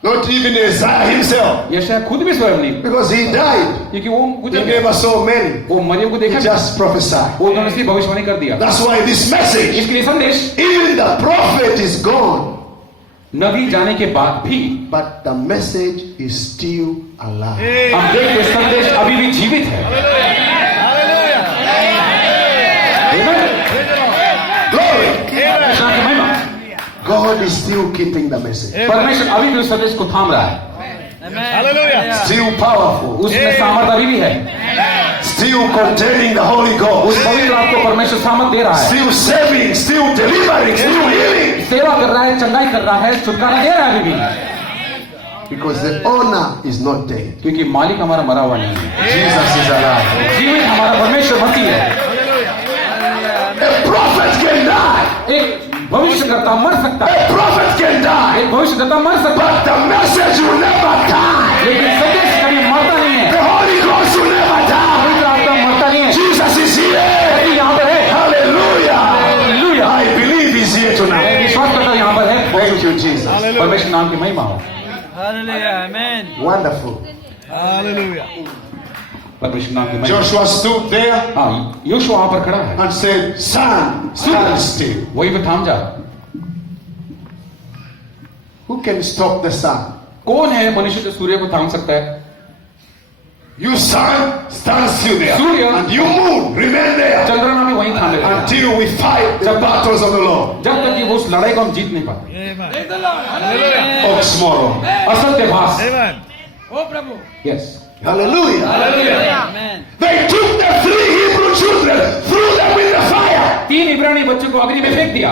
Not even Isaiah himself. यशायाह खुद भी स्वयं नहीं, Because he died. क्योंकि वो He गुजर गया। never saw Mary. वो मरियम को He देखा, just prophesied. वो उन्होंने सिर्फ भविष्यवाणी कर दिया। That's why this message, इसके लिए संदेश even the prophet is gone, नबी जाने के बाद भी but the message is still alive. हम देखते संदेश अभी भी जीवित है। Hallelujah. Amen? Glory. कृष्ण की महिमा। God is still keeping the message. परमेश्वर अभी भी उस संदेश को थाम रहा है, Hallelujah. Still powerful. उसमें सामर्थ अभी भी है, Still containing the Holy उस Ghost. पवित्र आत्मा को परमेश्वर सामर्थ दे रहा है, Still saving, still delivering, still healing. सेवा कर रहा है, चंगाई कर रहा है, छुटकारा दे रहा है अभी भी, Because the owner is not dead. क्योंकि मालिक हमारा मरा हुआ नहीं है, Jesus is alive. जीवित हमारा परमेश्वर मसीह है। A prophet can die. एक भविष्यकर्ता मर सकता A है, prophet can die. एक भविष्यकर्ता मर सकता है, But the message will never die. लेकिन संदेश कभी मरता नहीं है, The Holy Ghost will never die. पवित्र आत्मा मरता नहीं है। Jesus is here. अभी यहाँ पर है, Hallelujah. Hallelujah. I believe he's here मैं tonight. विश्वास करता हूँ यहाँ पर है। Thank you, Jesus. परमेश्वर नाम की महिमा हो। Wonderful. Hallelujah. परमेश्वर नाम की महिमा। Joshua stood there हाँ, यहोशू वहां पर खड़ा है, and said, Son, stand still. वही पे थाम जा। Who can stop the sun? कौन है मनुष्य जो सूर्य को थाम सकता है? You sun, stand still there. Surya. And you moon, remain there. चंद्रमा में वहीं थामे रहता है, Until we fight the battles of the Lord. जब तक कि वो उस लड़ाई को हम जीत नहीं पाते। Amen. Hallelujah. Oxmoron. असत्यभास। Amen. Yes, Hallelujah. Hallelujah. They took the 3 Hebrew children, threw them in the fire. 3 इब्रानी बच्चों को अग्नि में फेंक दिया।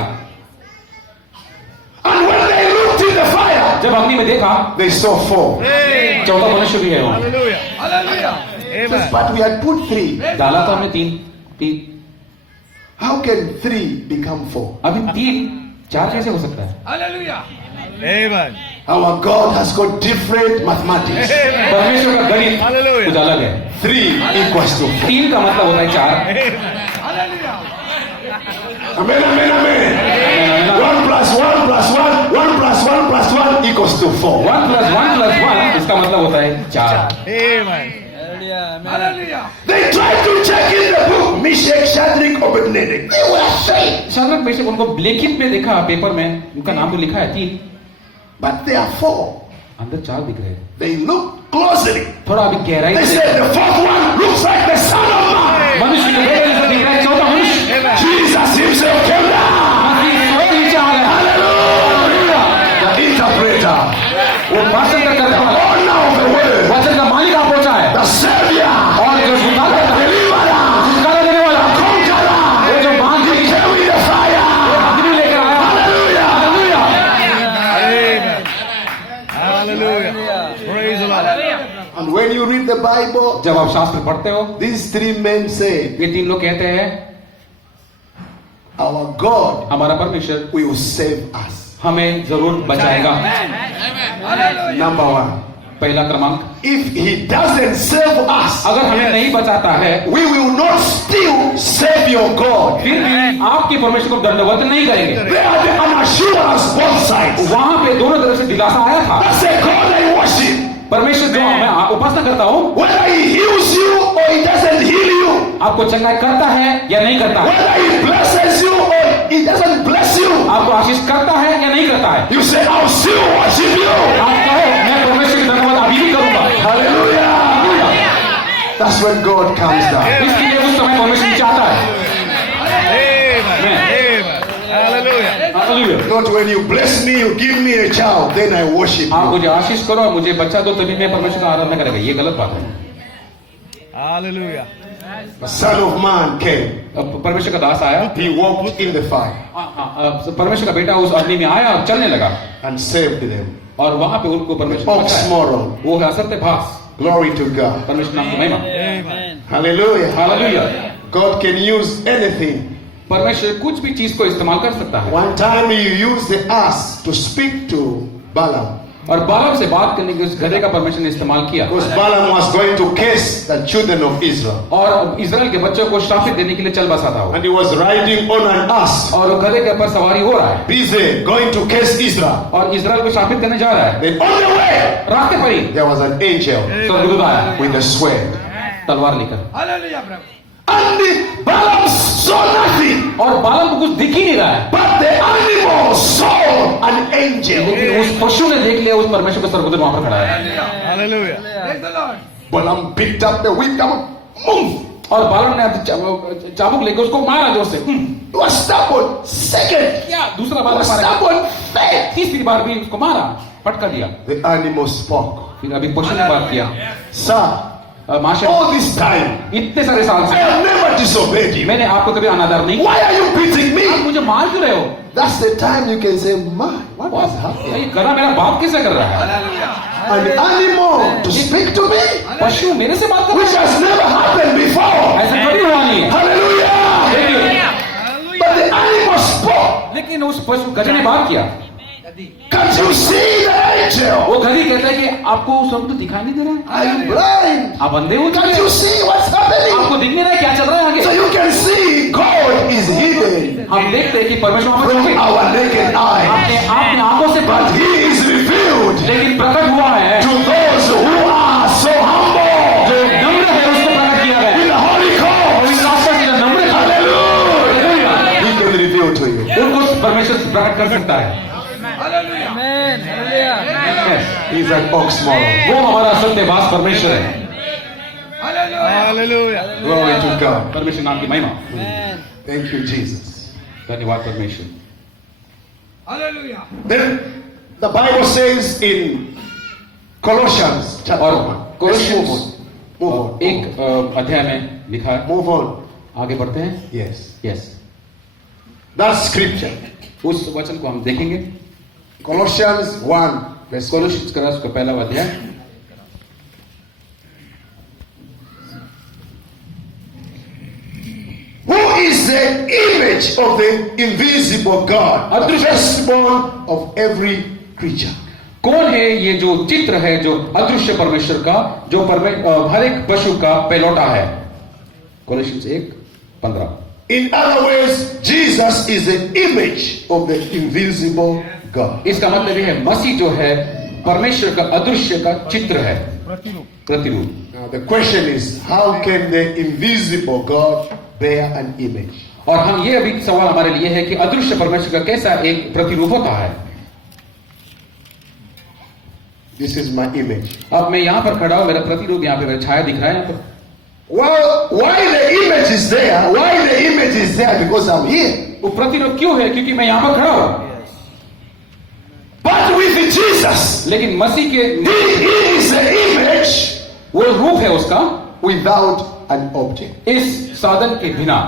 And when they looked in the fire, जब अग्नि में देखा, they saw 4. Hey. चौथा मनुष्य भी है वहाँ। Hallelujah. Amen. But we had put 3. डाला था हमने 3। How can 3 become 4? अभी 3, 4 कैसे हो सकता है? Amen. Our God has got different mathematics. Amen. परमेश्वर का गणित Hallelujah. कुछ अलग है। 3 equals to 4. 3 का मतलब होता है 4। Amen, amen, amen. 1 plus 1 plus 1, 1 plus 1 plus 1 equals to 4. 1 + 1 + 1 इसका मतलब होता है 4। Amen. They tried to check in the book, Meshach, Shadrach, Abednego. They were afraid. Shadrach Meshach उनको लिखित में देखा, पेपर में उनका नाम तो लिखा है 3, But there are 4. अंदर 4 दिख रहे हैं। They looked closely. थोड़ा अभी गहराई They से said the 4th one looks like the Son of मनुष्य के बेटे जैसा दिख रहा है, चौथा मनुष्य। Amen. Jesus himself came down. मसीह स्वयं नीचे आ गया। Hallelujah. The interpreter, वो भाषण का करता है, owner of the word, वचन का मालिक आप पहुंचा है, the savior, और जो सुधार करता है, deliverer, छुटकारा देने वाला, conqueror, वो जो बांध के came with the fire. अग्नि लेकर आया। Hallelujah. Hallelujah. Amen. Hallelujah. Praise the Lord. And when you read the Bible, जब आप शास्त्र पढ़ते हो, these three men say, ये तीन लोग कहते हैं, our God हमारा परमेश्वर will save us. हमें जरूर बचाएगा। Number one, पहला क्रमांक, if he doesn't save us, अगर हमें नहीं बचाता है, we will not still save your God. फिर भी आपके परमेश्वर को दंडवत नहीं करेंगे। They are the assurance both sides. वहां पे दोनों तरफ से दिलासा आया था। That's a God I worship. परमेश्वर जो मैं उपासना करता हूँ, Whether he heals you or he doesn't heal you, आपको चंगाई करता है या नहीं करता है, whether he blesses you or he doesn't bless you, आपको आशीष करता है या नहीं करता है, you say, I'll still worship you. आप कहो मैं परमेश्वर की धन्यवाद अभी भी करूंगा। Hallelujah. That's when God comes down. इसके लिए उस समय परमेश्वर नीचे आता है। Amen. Amen. Hallelujah. Hallelujah. Not when you bless me, you give me a child, then I worship आप you. मुझे आशीष करो, मुझे बच्चा दो, तभी मैं परमेश्वर का आराधना करेगा। ये गलत बात है। Hallelujah. The Son of Man came. अब परमेश्वर का दास आया, He walked in the fire परमेश्वर का बेटा उस अग्नि में आया और चलने लगा, and saved them. और वहां पे उनको परमेश्वर ने बचाया। Oxymoron. वो है असत्य भास। Glory to God. परमेश्वर नाम की महिमा। Amen. Hallelujah. Hallelujah. God can use anything. परमेश्वर कुछ भी चीज को इस्तेमाल कर सकता है। One time he used the ass to speak to Balaam. और बालाम से बात करने के उस गधे का परमेश्वर ने इस्तेमाल किया, Because Balaam was going to curse the children of Israel. और इजराइल के बच्चों को श्रापित देने के लिए चल बसा था वो, And he was riding on an ass, और वो गधे के ऊपर सवारी हो रहा है, busy going to curse Israel. और इजराइल को श्रापित करने जा रहा है। Then on the way, रास्ते पर ही there was an angel स्वर्गदूत आया with a sword. तलवार लेकर, And Balaam saw nothing, और बालाम को कुछ दिख ही नहीं रहा है, but the animal saw an angel. लेकिन उस पशु ने देख लिया उस परमेश्वर को स्वर्गदूत वहां पर खड़ा है। Hallelujah. Balaam picked up the whip and move. और बालाम ने चाबुक लेकर उसको मारा जोर से। He was stubborn. Second, क्या दूसरा he बार was मारा, stubborn. Third, तीसरी बार भी उसको मारा, पटका दिया। the animal spoke. फिर अभी पशु ने बात किया, Sir, माशा all this time, इतने सारे साल I से have never disobeyed you. मैंने आपको कभी अनादर नहीं किया, Why are you beating आप me? मुझे मार क्यों रहे हो? That's the time you can say, my, what was happening? ये गधा मेरा बाप कैसे कर रहा है? An animal to speak to me, पशु मेरे से बात कर which रहा has never happened है? before. ऐसा कभी हुआ नहीं है। Hallelujah. But the animal spoke. लेकिन उस पशु गधे ने बात किया। Can't you see the angel? वो गधी कहता है कि आपको सब तो दिखाई नहीं दे रहा है, Are you blind? आप अंधे हो Can't चुके you see what's happening? आपको दिख नहीं रहा है क्या चल रहा है So आगे? you can see God is hidden हम देखते हैं कि परमेश्वर वहां पर from छुपे our naked eyes. अपने आंखों से But He is revealed लेकिन प्रकट हुआ है, to those who are so humble जो नम्र है उसको प्रकट किया गया in है। the Holy और इस Ghost. रास्ते से जो नम्र है, Hallelujah. He can reveal to you. उनको परमेश्वर प्रकट कर सकता है। He's an oxymoron. वो हमारा सत्यवास परमेश्वर है। Hallelujah. Glory to God. परमेश्वर नाम की महिमा। Thank you, Jesus. धन्यवाद परमेश्वर। Then the Bible says in Colossians chapter और 1. कोलोसियों Move on. एक अध्याय में लिखा है, Move on. आगे बढ़ते हैं। Yes. Yes, That scripture. उस वचन को हम देखेंगे। Colossians 1 verse कोलोसियों का उसका पहला अध्याय। Who is the image of the invisible God, the firstborn of every creature. कौन है ये जो चित्र है जो अदृश्य परमेश्वर का, जो हर एक पशु का पहलौटा है? कोलोसियंस 1:15। In other words, Jesus is the image of the invisible God. इसका मतलब ये है मसीह जो है परमेश्वर का अदृश्य का चित्र है, प्रतिरूप। Now the question is, how can the invisible God bear an image? और हम ये अभी सवाल हमारे लिए है कि अदृश्य परमेश्वर का कैसा एक प्रतिरूप होता है? This is my image. अब मैं यहाँ पर खड़ा हूं, मेरा प्रतिरूप यहाँ पे, मेरा छाया दिख रहा है यहाँ पर। Well, why the image is there? Why the image is there? Because I'm here. वो प्रतिरूप क्यों है? क्योंकि मैं यहाँ पर खड़ा हूँ. But with Jesus, लेकिन मसीह के he is the image वो रूप है उसका without an object. इस साधन के बिना.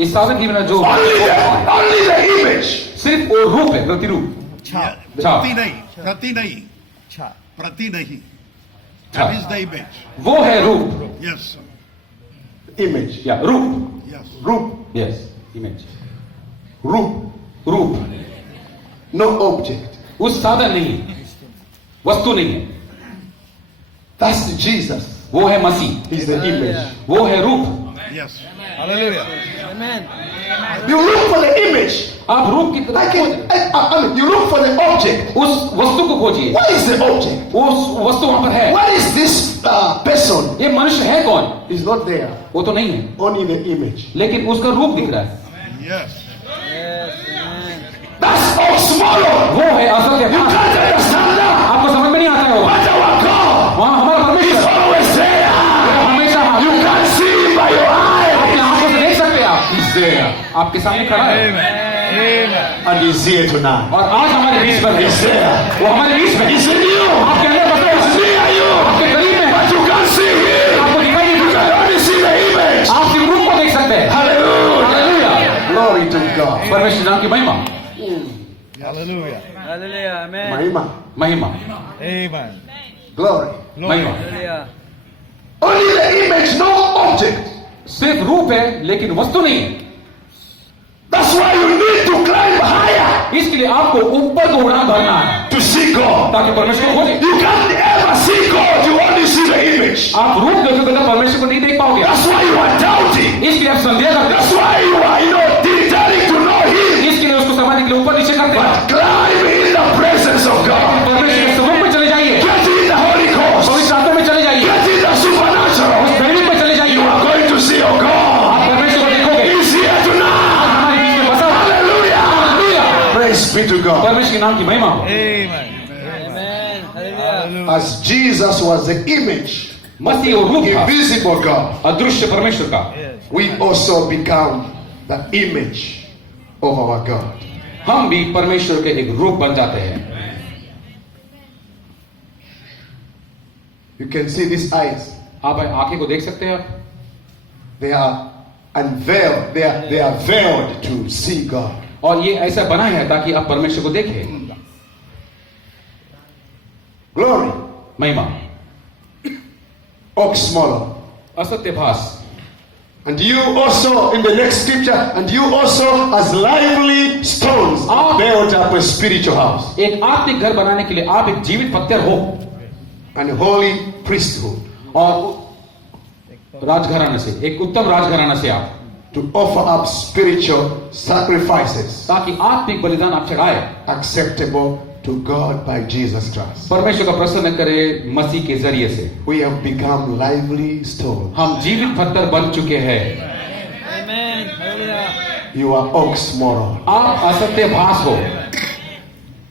इस साधन के बिना जो Only the image. सिर्फ वो रूप है, प्रतिरूप. प्रति नहीं प्रति नहीं. That is the image. वो है रूप. Yes. Image. या रूप. Yes. Roop. Yes image. Roop. रूप. No object. उस साधन नहीं, वस्तु नहीं है. That's Jesus. वो है मसीह. He's the image. वो है रूप. Yes. Hallelujah. You look for the image. आप रूप की I तरफ mean, you look for the object. उस वस्तु को खोजिए. What is the object? वो वस्तु वहां पर है. What is this person? ये मनुष्य है कौन? Is not there. वो तो नहीं है, Only the image. लेकिन उसका रूप दिख रहा है. Yes. That's oxymoron. वो है असल You है. can't understand that. आपको समझ में नहीं आता है वो. But our God वहाँ हमारा is परमेश्वर always there. हमेशा You can't see him by your अपने eyes. आंखों से देख सकते हैं आप. He's there. आपके सामने खड़ा है. Amen. Amen. And he's here tonight. और आज हमारे बीच में He's है. there. वो हमारे बीच में है. He's in you. आपके अंदर बसे He's हैं. near you. आपके करीब में है. But you can't see him. आपको दिखाई नहीं You देता. can only see the image. आप सिर्फ रूप को देख सकते हैं. Hallelujah. Hallelujah. Glory to God. परमेश्वर नाम की महिमा. Hallelujah. Hallelujah. Amen. Mahima. महिमा. Amen. Glory. महिमा. Hallelujah. Only the image, no object. सिर्फ रूप है लेकिन वस्तु नहीं है. That's why you need to climb higher इसके लिए आपको ऊपर को उड़ान भरना है to see God. ताकि परमेश्वर को खोजें. You can't ever see God. You only see the image. आप रूप देखोगे तो परमेश्वर को नहीं देख पाओगे. That's why you are doubting. इसलिए आप संदेह करते That's हैं. why you are, desiring to know Him. इसके लिए उसको समझने के लिए ऊपर नीचे करते हैं. But climb in the presence of God. परमेश्वर के स्वरूप में चले जाइए. Get in the Holy Ghost. पवित्र आत्मा में चले जाइए. Get in the supernatural. दैनिक में चले जाइए. You are going to see your God. आप परमेश्वर को देखोगे. He's here tonight. हमारे बीच में बसा हुआ है. Hallelujah. Hallelujah. Praise be to God. परमेश्वर के नाम की महिमा हो. Amen. Amen. Hallelujah. Hallelujah. As Jesus was the image, मसीह वो रूप था, invisible God, अदृश्य परमेश्वर का. we also become the image of our God. हम भी परमेश्वर के एक रूप बन जाते हैं. You can see these eyes. आप आंखें को देख सकते हैं आप. They are unveiled. They are veiled to see God. और ये ऐसा बना है ताकि आप परमेश्वर को देखें. Glory. महिमा. Oxymoron. असत्य भास. And you also, in the next scripture, and you also as lively stones Ah. built up a spiritual house एक आत्मिक घर बनाने के लिए आप एक जीवित पत्थर हो and holy priesthood और राजघराने से, एक उत्तम राजघराना से आप, to offer up spiritual sacrifices ताकि आत्मिक बलिदान आप चढ़ाए. acceptable to God by Jesus Christ. परमेश्वर का प्रसन्न करे मसीह के जरिए से. We have become lively stones. हम जीवित पत्थर बन चुके हैं. Amen. Hallelujah. You are oxymoron. आप असत्य भास हो.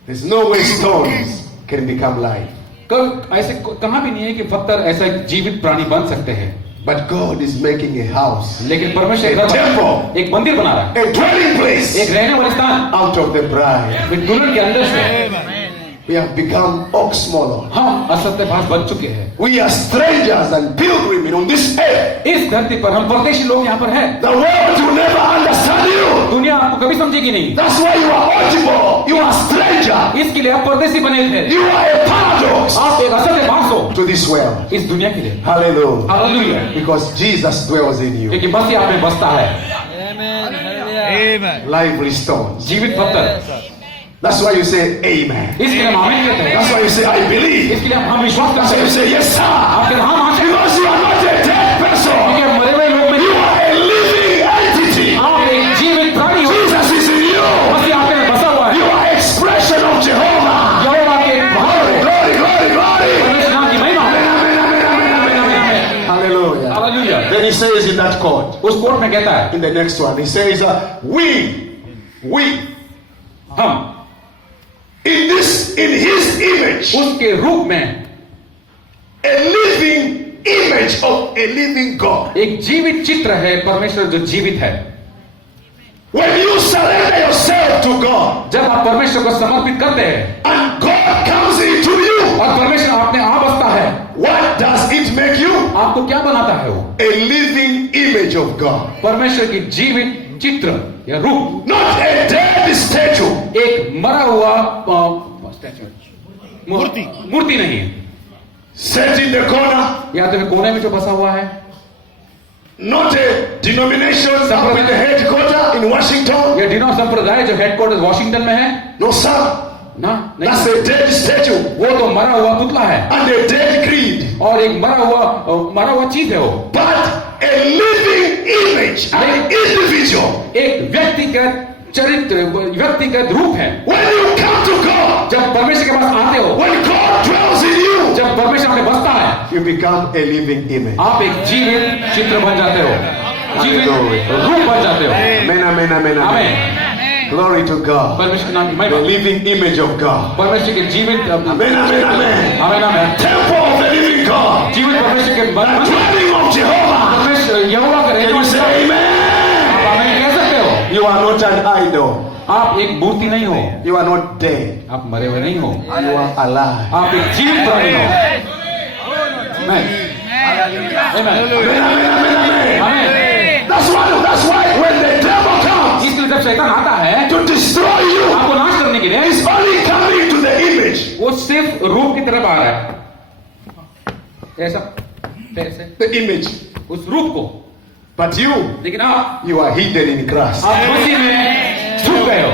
There's no way stones can become life. ऐसे कहां भी नहीं है कि पत्थर ऐसा एक जीवित प्राणी बन सकते हैं. But God is making a house, लेकिन परमेश्वर a temple, एक मंदिर बना रहा है, a dwelling place एक रहने वाला स्थान. out of the bride. एक दुल्हन के अंदर से We have become oxymoron. हम असत्य भास बन चुके हैं. We are strangers and pilgrims on this earth. इस धरती पर हम परदेशी लोग यहाँ पर हैं. The world will never understand you. दुनिया आपको कभी समझेगी नहीं. That's why you are audible. You are stranger. इसके लिए आप परदेशी बने थे. You are a paradox आप एक असत्य भास हो to this world. इस दुनिया के लिए. Hallelujah. Hallelujah. Because Jesus dwells in you. क्योंकि मसीह आप में बसता है. Amen. Hallelujah. Amen. Lively stones. जीवित पत्थर. That's why you say amen. इसके लिए हम आमीन कहते हैं. That's why you say I believe. इसके लिए हम विश्वास That's करते why you हैं. say yes sir. आपके हम आते हैं. Because you are not a dead person. क्योंकि हम मरे हुए लोग में You are a living entity. आप एक जीवित प्राणी हो. Jesus is in you. मसीह आपके में बसा हुआ है. You are expression of Jehovah. यहोवा के एक भाव है. Glory, glory, glory. परमेश्वर नाम की महिमा. Hallelujah. Hallelujah. Then he says in that chord, उस कोट में कहता है in the next one, he says, we, हम in his image, उसके रूप में a living image of a living God. एक जीवित चित्र है परमेश्वर जो जीवित है। When you surrender yourself to God जब आप परमेश्वर को समर्पित करते हैं and God comes into you, और परमेश्वर अपने आप बसता है, what does it make you? आपको क्या बनाता है वो? A living image of God. परमेश्वर की जीवित चित्र या रूप, Not a dead statue. एक मरा हुआ मूर्ति नहीं है, Set in the corner. या तो कोने में जो बसा हुआ है। Not a denomination up in the headquarters in Washington. ये डिनो संप्रदाय जो हेडक्वार्टर्स वॉशिंगटन में है, No, sir. ना That's नहीं, a dead statue वो तो मरा हुआ पुतला है and a dead creed. और एक मरा हुआ चीज है वो। But a living image, an individual. एक व्यक्तिगत चरित्र, व्यक्तिगत रूप है। When you come to God, जब परमेश्वर के पास आते हो, when God dwells in you, जब परमेश्वर में बसता है, you become a living image. आप एक जीवित चित्र बन जाते हो, जीवित रूप बन जाते हो। Amen, amen, amen, amen. आमीन। Glory to God. परमेश्वर के नाम की The महिमा। living image of God. परमेश्वर के जीवित Amen, amen, amen. आमीन आमीन। Temple of the living God. जीवित परमेश्वर के The dwelling of Jehovah. परमेश्वर यहोवा का Can you रहने say वाला। amen? आप आमीन कह सकते हो। You are not an idol. आप एक मूर्ति नहीं हो, You are not dead. आप मरे हुए नहीं हो, You are alive. आप एक जीवित प्राणी हो। आमीन। आमीन। Amen, amen, amen, amen. आमीन। That's why when the devil comes इसलिए जब शैतान आता है to destroy you, आपको नाश करने के लिए, he's only coming to the image. वो सिर्फ रूप की तरफ आ रहा है, ऐसा ऐसे The image. उस रूप को। But you लेकिन आप are hidden in Christ. मसीह में छुप गए हो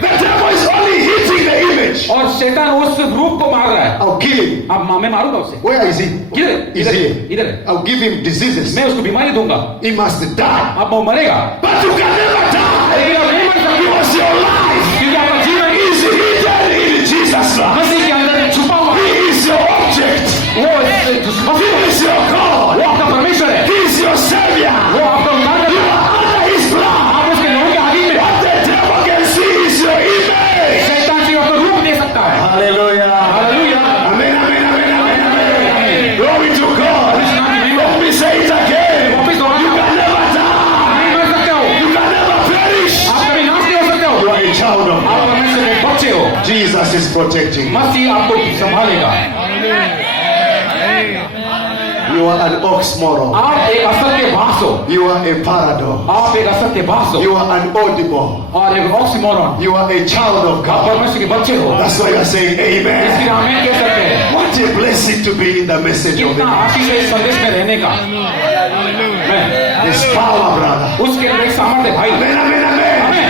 The devil is only hitting the image. और शैतान उस रूप को मार रहा है। I'll kill him. अब मैं मारूंगा उसे। Where is he? किधर? He's इधर here. इधर है। I'll give him diseases. मैं उसको बीमारी दूंगा, He must die. अब वो मरेगा। But you can never die. लेकिन आप नहीं मर सकते Because your life क्योंकि आपका जीवन is hidden in Jesus Christ. मसीह के अंदर छुपा हुआ है। He is your object. वो He is your God. वो आपका परमेश्वर है, He is your Savior. वो आपका उद्धार You करता है। are under His blood. आप उसके लोगों के अधीन में। What the devil can see is your image. शैतान सिर्फ आपको रूप दे सकता है। Hallelujah. Hallelujah. Amen, amen, amen, amen, amen. Glory to God. Let me say it again. वापिस दोहराता You हूं। can never die. नहीं मर सकते हो, You can never perish. आप कभी नाश नहीं हो सकते हो। You are a child of आप God. परमेश्वर के बच्चे हो, Jesus is protecting you. मसीह आपको संभालेगा। You are an oxymoron. आप एक असत्य भास हो, You are a paradox. आप एक असत्य भास हो You are an audible. और एक oxymoron. You are a child of आप God. परमेश्वर के बच्चे हो, That's why you are saying इसलिए amen. आमीन कह सकते हैं। What a blessing to be in the message of कितना the आशीष है इस संदेश में रहने का। मैं There's power, brother. उसके अंदर एक सामर्थ्य भाई, Amen, amen, amen. आमीन।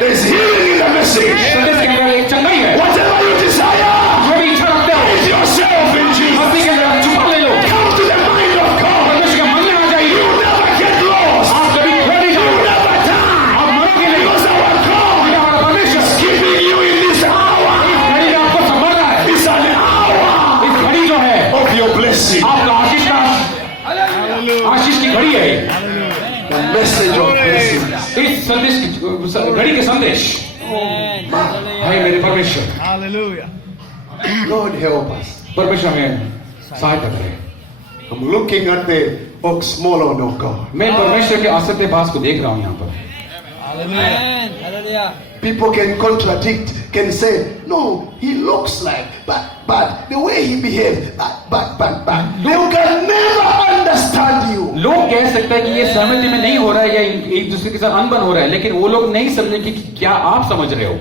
There's healing in the message. संदेश के अंदर एक चंगाई है। Whatever you desire, जो भी इच्छा रखते हो, hide yourself in Jesus. मसीह के अंदर छुपा ले लो। Come to the mind of God. परमेश्वर के मन में आ जाइए। You never get lost. आप कभी खो नहीं You जाओगे, never die. आप मरोगे नहीं। Because our God क्योंकि हमारा परमेश्वर is keeping you in this hour. घड़ी में आपको संभाल रहा है। It's an hour इस घड़ी जो है of your blessing. आपका आशीष की घड़ी है। The message of blessing. इस संदेश की घड़ी के संदेश, Amen. भाई मेरे परमेश्वर, Hallelujah. God help us. परमेश्वर हमें सहायता करे। I'm looking at the oxymoron of God. मैं परमेश्वर के असत्य भास को देख रहा हूं यहाँ पर। Amen. Hallelujah. People can contradict, can say, no, he looks like, but the way he behaves, but. You can never understand you. लोग कह सकते हैं कि ये सहमति में नहीं हो रहा है या एक दूसरे के साथ अनबन हो रहा है, लेकिन वो लोग नहीं समझेंगे कि क्या आप समझ रहे हो।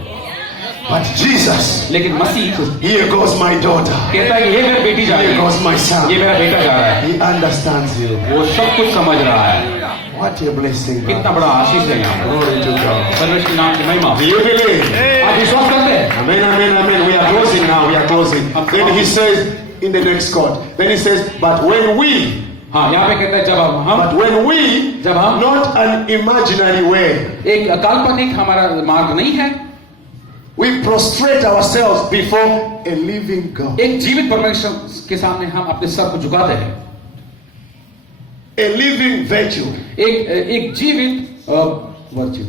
But Jesus, लेकिन मसीह here goes my daughter. कहता है कि ये मेरी बेटी जा रही Here है, goes my son. ये मेरा बेटा जा रहा है, He understands you. वो सब कुछ समझ रहा है। What a blessing. कितना brother. बड़ा आशीष है यहाँ पर। Glory to God. परमेश्वर के नाम की महिमा। Do you believe? आप विश्वास करते हैं? Amen, amen, amen. We are closing now. We are closing. Then he says in the next quote. Then he says, but when we, हाँ, यहाँ पे कहता है जब हम but when we, जब हम not an imaginary way, एक काल्पनिक हमारा मार्ग नहीं है, we prostrate ourselves before a living God. एक जीवित परमेश्वर के सामने हम अपने सर को झुकाते हैं। A living virtue. एक जीवित वर्च्यू,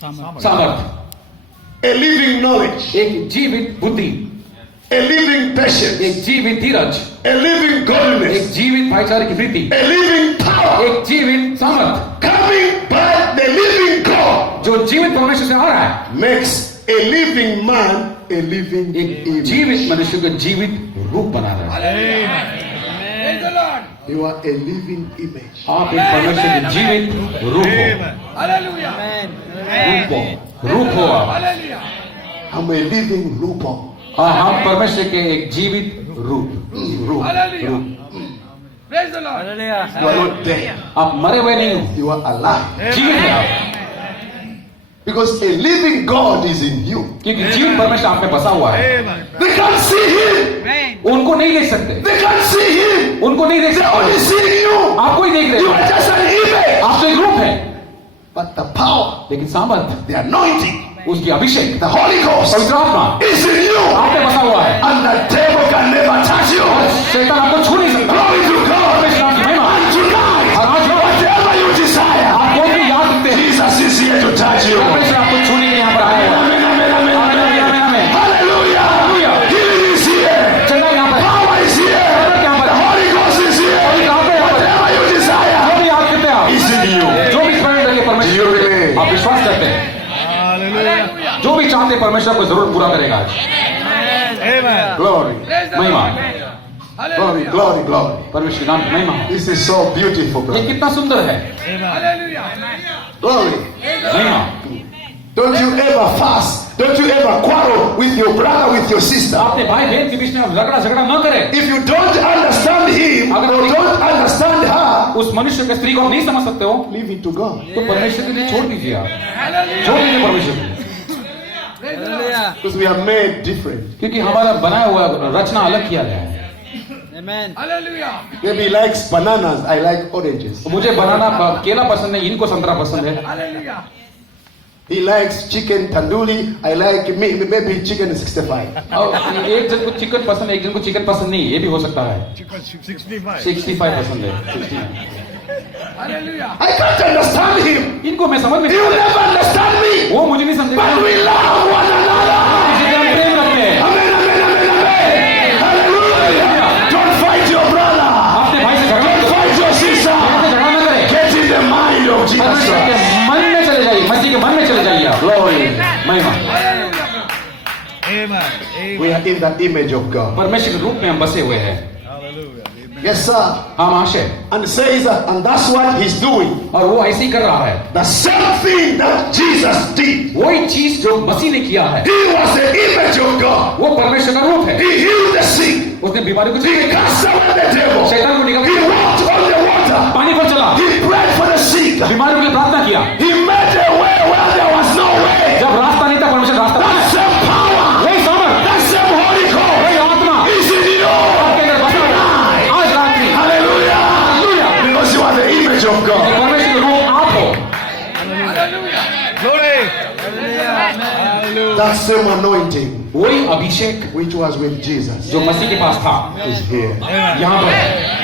सामर्थ, A living knowledge. एक जीवित बुद्धि, a living patience, एक जीवित धीरज, a living एक godliness, जीवित भाईचारे की वृत्ति, a living power एक जीवित सामर्थ coming by the living God जो जीवित परमेश्वर से आ रहा है, makes a living man a living एक image. जीवित मनुष्य को जीवित रूप बना रहा है। You are a living image. आप एक परमेश्वर के जीवित रूप हो, रूप हो आप। I'm a living rupa. हाँ, हम परमेश्वर के एक जीवित रूप, रूप। Hallelujah. You are not dead. आप मरे हुए नहीं हो, You are alive. जीवित है आप, Because a living God is in you. क्योंकि जीवित परमेश्वर आप में बसा हुआ है। They can't see Him. उनको नहीं देख सकते, They can't see Him. उनको नहीं देख They're only सकते, seeing you. आपको ही देख You रहे are हैं। just an image. आप तो एक रूप है, But the power, लेकिन सामर्थ, the anointing, उसकी अभिषेक, the Holy Ghost पवित्र आत्मा is in you. आप में बसा हुआ है। And the devil can never touch you. शैतान आपको छू नहीं सकता। Glory to God. परमेश्वर की महिमा। And tonight, और आज whatever you desire, आप कोई भी याद रखते हैं, Jesus is here to touch you. परमेश्वर आपको छूने के लिए यहाँ पर आया हुआ है। Amen, amen, amen, amen. आमीन, आमीन, आमीन। Hallelujah. Hallelujah. Healing is here. चंगा यहाँ पर है, Power is here. यहाँ पर The है, Holy Ghost is here. पवित्र आत्मा यहाँ पर है। Whatever you desire जो भी याद करते हैं आप, is in you. जो भी स्मरण रखे Do you परमेश्वर, believe? आप विश्वास करते हैं, Hallelujah. जो भी चाहते हैं परमेश्वर को जरूर पूरा करेगा आज। Amen. Glory, महिमा, glory, glory, glory. परमेश्वर के नाम की महिमा। This is so beautiful, ये brother. कितना सुंदर है, Glory. महिमा। Don't you ever fast. Don't you ever quarrel with your brother, with your sister. अपने भाई बहन के बीच में झगड़ा न करें। If you don't understand him or don't understand her, उस मनुष्य के स्त्री को आप नहीं समझ सकते हो, leave it to God. तो परमेश्वर के लिए छोड़ दीजिए आप, छोड़ दीजिए परमेश्वर को, Hallelujah. Because we are made different. क्योंकि हमारा बनाया हुआ रचना अलग किया गया है। Amen. Maybe he likes bananas, I like oranges. मुझे बनाना केला पसंद है, इनको संतरा पसंद है। He likes chicken tandoori, I like maybe chicken 65. और एक जन को चिकन पसंद है, एक जन को चिकन पसंद नहीं, ये भी हो सकता है। 65. 65 पसंद है, 69। I can't understand him. इनको मैं समझ में You never understand me. वो मुझे नहीं समझे, But we love one another. जिसे हम प्रेम रखते हैं। Amen, amen, amen, amen. Hallelujah. Don't fight your brother. अपने भाई से झगड़ा Don't मत fight your sister. करो, झगड़ा न करें। Get in the mind of Jesus परमेश्वर के Christ. मन में चले जाइए, मसीह के मन में चले जाइए आप। Glory. महिमा, Amen. We are in the image of God. परमेश्वर के रूप में हम बसे हुए हैं। Hallelujah. Yes, sir. हम आशय, And says, and that's what he's doing. और वो ऐसे ही कर रहा है। The same thing that Jesus did. वही चीज जो मसीह ने किया है, He was the image of God. वो परमेश्वर का रूप है। He healed the sick. उसने बीमारी को He ठीक किया, cast away the devil. शैतान को He निकाला, walked on the water. पानी पर चला, He prayed for the sick. बीमारी के लिए प्रार्थना किया। He made a way where there was no way. जब रास्ता नहीं था, परमेश्वर रास्ता That बनाया। same power, वही सामर्थ, that same Holy Ghost वही आत्मा is in you. आपके अंदर बसा है। आज रात्रि Hallelujah. Hallelujah, Because you are the image of God. परमेश्वर के रूप आप हो। Glory. Hallelujah. That same anointing वही अभिषेक which was with Jesus जो मसीह के पास था, is here. यहाँ पर है।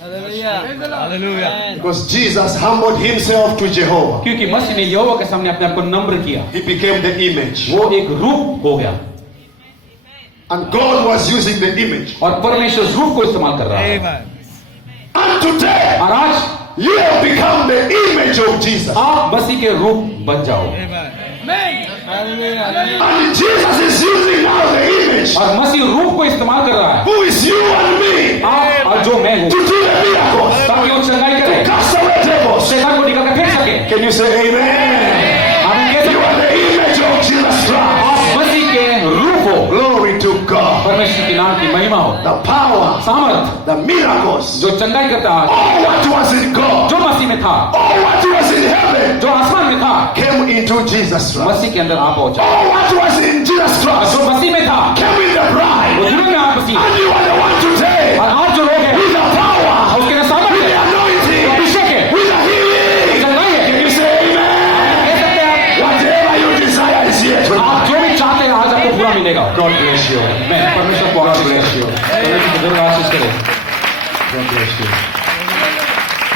Hallelujah. Hallelujah. Because Jesus humbled himself to Jehovah. क्योंकि मसीह ने यहोवा के सामने अपने आप को नम्र किया, He became the image. वो एक रूप हो गया, And God was using the image. और परमेश्वर रूप को इस्तेमाल कर रहा है। Amen. And today, और आज you have become the image of Jesus. आप मसीह के रूप बन जाओ, Amen. Hallelujah. And Jesus is using now the image. और मसीह रूप को इस्तेमाल कर रहा है, Who is you and me? आप और जो मैं हूँ, To do the miracles. ताकि वो चंगाई करे, Cast away devils. शैतान को निकाल कर फेंक सके। Can you say amen? आमीन कह You सकते are the image of Jesus हैं। Christ. आप मसीह के रूप हो, Glory to God. परमेश्वर के नाम की महिमा हो, The power, सामर्थ the miracles, जो चंगाई करता है, all what was in God, जो मसीह में था, all what was in heaven, जो आसमान में था, came into Jesus Christ. मसीह के अंदर आप पहुंचा। All what was in Jesus Christ जो मसीह में था, came in the वो bride. दुल्हन में आप मसीह, And you are the one today और आप जो लोग हैं, with the power, उसके अंदर सामर्थ with the है, anointing, अभिषेक है, with the healing. चंगाई है। Can you say amen? कह सकते हैं Whatever you desire is here आप tonight. जो भी चाहते हैं आज आपको पूरा मिलेगा। God bless you. मैं परमेश्वर को आशीष करें, परमेश्वर को जरूर आशीष करें। God bless you.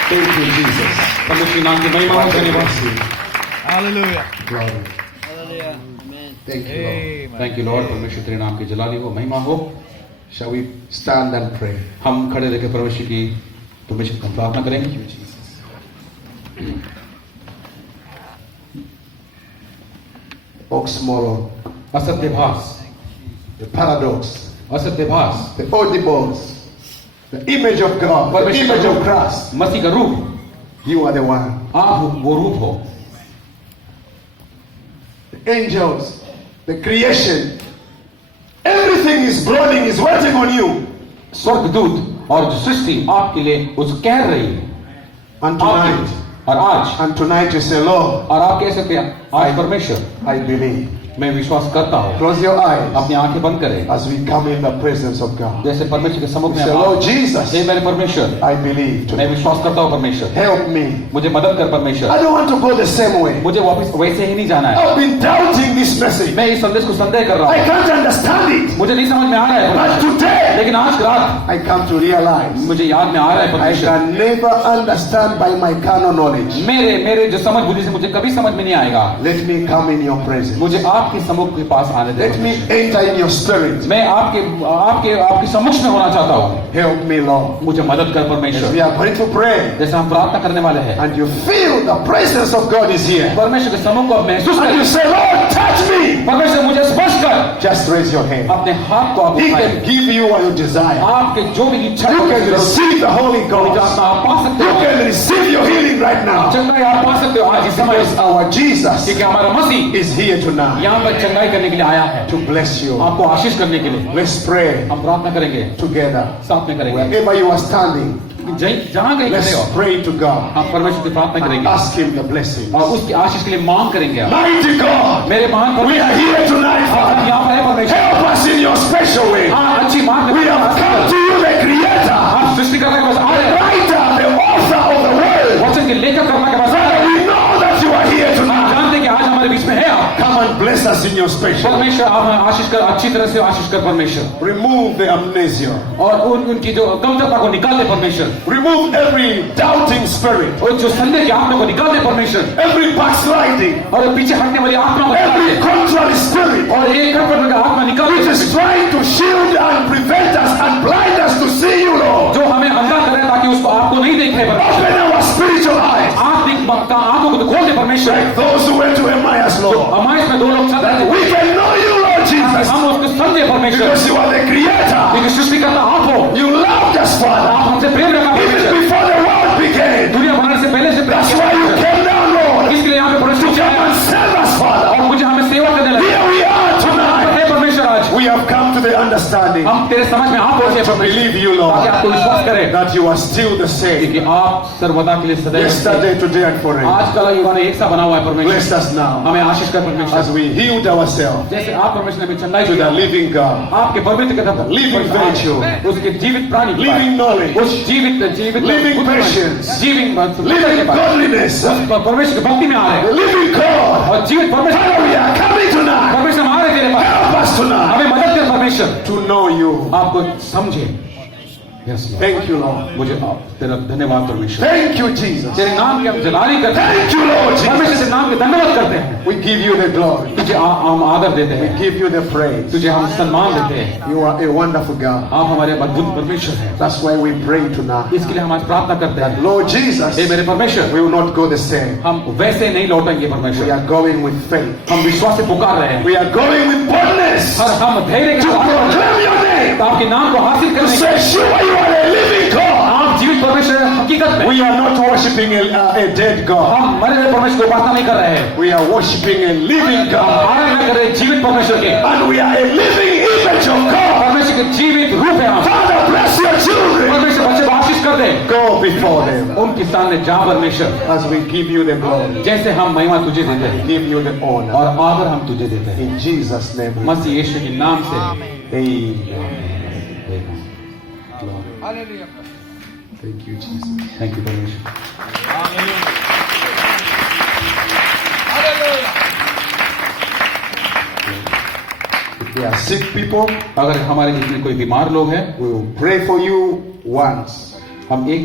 Thank you, Jesus. परमेश्वर के नाम की महिमा हो, धन्यवाद। Hallelujah. Glory. Hallelujah. Amen. Thank you, Lord. Thank you Lord. परमेश्वर तेरे नाम की जलाली हो, महिमा हो। Shall we stand and pray? हम खड़े रहकर परमेश्वर की प्रार्थना करेंगे। Oxymoron, असत्यभास, the paradox, असत्यभास, the audibles, the image of God, the image of Christ. मसीह का रूप, You are the one. आप वो रूप हो। The angels, the creation, everything is groaning, is waiting on you. स्वर्गदूत और जो सृष्टि आपके लिए उस कह रही है। And tonight, और आज, and tonight you say, Lord, और आप कह सकते हैं आज परमेश्वर I believe. मैं विश्वास करता हूँ। Close your eyes अपनी आंखें बंद करें as we come in the presence of God. जैसे परमेश्वर के सम्मुख में Say, Lord Jesus, हे मेरे परमेश्वर, I believe मैं tonight. विश्वास करता हूँ परमेश्वर, Help me. मुझे मदद कर परमेश्वर। I don't want to go the same way. मुझे वापस वैसे ही नहीं जाना है। I've been doubting this message. मैं इस संदेश को संदेह कर रहा I हूँ, can't understand it. मुझे नहीं समझ में आ रहा है But परमेश्वर। today, लेकिन आज रात I come to realize मुझे याद में आ रहा है I परमेश्वर, can never understand by my carnal knowledge. मेरे जो समझ बुद्धि से मुझे कभी समझ में नहीं आएगा। Let me come in your presence. मुझे आपके सम्मुख के पास आने दे। Let me enter in your spirit. मैं आपके सम्मुख में होना चाहता हूँ। Help me, Lord. मुझे मदद कर परमेश्वर। We are going to pray. जैसे हम प्रार्थना करने वाले हैं, And you feel the presence of God is here. परमेश्वर के सम्मुख को आप महसूस And you करें। say, Lord, touch me. परमेश्वर मुझे स्पर्श कर। Just raise your hand. अपने हाथ को आप He उठाएं। can give you what you desire. आपके जो भी इच्छा You can receive the Holy Ghost. आप पा सकते You हो। can receive your healing right now. चंगाई आप पा सकते हो आज इस समय, Because our Jesus क्योंकि हमारा मसीह is here tonight यहाँ पर चंगाई करने के लिए आया है, to bless you. आपको आशीष करने के लिए। Let's pray हम प्रार्थना करेंगे, together. साथ में करेंगे। Wherever you are standing, जहाँ कहीं खड़े let's हो, pray to God. हम परमेश्वर की प्रार्थना करेंगे Ask Him the blessing. और उसकी आशीष के लिए मांग करेंगे। आप Mighty God, मेरे महान we are परमेश्वर, here tonight, आप Father. यहाँ पर है परमेश्वर। Help us in your special way. हाँ, अच्छी मांग We have come to you, the Creator, आप सृष्टि करने के पास आ the रहे हैं, Writer, the Author of the Word. वचन के लेखक करने के पास आ रहे Father, हैं। we know that you are here आप tonight. जानते हैं कि आज हमारे बीच में है आप। Come and bless us in your special way. परमेश्वर आप हमें आशीष कर, अच्छी तरह से आशीष कर परमेश्वर, Remove the amnesia. और उनकी जो कमतरता को निकाल दे परमेश्वर, Remove every doubting spirit, और जो संदेह की आत्मा को निकाल दे परमेश्वर, every backsliding, और पीछे हटने वाली आत्मा को निकाल every दे, contrary spirit और एक प्रकार का आत्मा निकाल which दे is trying to shield and prevent us and blind us to see you, Lord. जो हमें अंधा करे ताकि उसको आपको नहीं देखे परमेश्वर। Open our spiritual eyes. आंखों को तो खोल दे परमेश्वर। Like those who went to Emmaus, Lord. हमारे इसमें दो लोग चल रहे थे, We can know you, Lord Jesus, हम उसको समझे परमेश्वर, because you are the Creator. क्योंकि सृष्टिकर्ता आप हो, You loved us, Father, आप हमसे प्रेम रखा even परमेश्वर, before the world began. दुनिया बनाने से पहले से प्रेम That's किया why you परमेश्वर। came down, Lord, इसके लिए यहाँ पे परमेश्वर to come and save us, Father. और मुझे हमें सेवा करने लगे। Here we are tonight. हे परमेश्वर, आज We have come to the understanding हम तेरे समझ में आप पहुंचे to परमेश्वर, believe you, ताकि Lord, आपको विश्वास करें that you are still the same. कि आप सर्वदा के लिए सदैव Yesterday, today, and forever. आज कल युगाने एक सा बना हुआ है Bless परमेश्वर। us now हमें आशीष कर परमेश्वर, as we yield ourselves जैसे आप परमेश्वर ने हमें चंगाई to the दिया, living God, आपके पवित्र कदम living virtue, उसके जीवित प्राणी पर, living knowledge, उस जीवित living बुद्धिमान, patience, जीवित living godliness, उस परमेश्वर की भक्ति में आ रहे the हैं, living God. और जीवित परमेश्वर, Father, we are coming tonight. परमेश्वर हम आ रहे हैं तेरे पास, Help us tonight हमें मदद कर परमेश्वर, to know you. आपको समझे। Yes, Lord. Thank you, Lord. मुझे तेरा धन्यवाद परमेश्वर, Thank you, Jesus. तेरे नाम की हम जलाली करते हैं, Thank you, Lord परमेश्वर Jesus. तेरे नाम के धन्यवाद करते हैं, We give you the glory. तुझे हम आदर देते हैं, Give you the praise. तुझे हम सम्मान देते हैं। You are a wonderful God. आप हमारे अद्भुत परमेश्वर हैं, That's why we pray tonight. इसके लिए हम आज प्रार्थना करते हैं। Lord Jesus, हे मेरे परमेश्वर, we will not go the same. हम वैसे नहीं लौटेंगे We परमेश्वर, are going with faith. हम विश्वास से पुकार रहे हैं, We are going with boldness और हम धैर्य के to साथ proclaim your name. तो आपके नाम को हासिल To करने say, Shiva, you are a living God. आप जीवित परमेश्वर हैं हकीकत में, We are not worshiping a dead God. हम मरे हुए परमेश्वर को उपासना नहीं कर रहे हैं, We are worshiping a living हम God. आराधना कर रहे हैं जीवित परमेश्वर के, And we are a living image of God. परमेश्वर के जीवित रूप है हम। Father, bless your children. परमेश्वर बच्चे को आशीष कर दे, Go before them उनके सामने जा परमेश्वर, as we give you the glory. जैसे हम महिमा तुझे देते हैं Give you the honor. और आदर हम तुझे देते हैं, In Jesus' name. मसीह यीशु के नाम से। Amen. Thank you, Jesus. Thank you परमेश्वर। If there are sick people, अगर हमारे जितने कोई बीमार लोग हैं, we will pray for you once. हम एक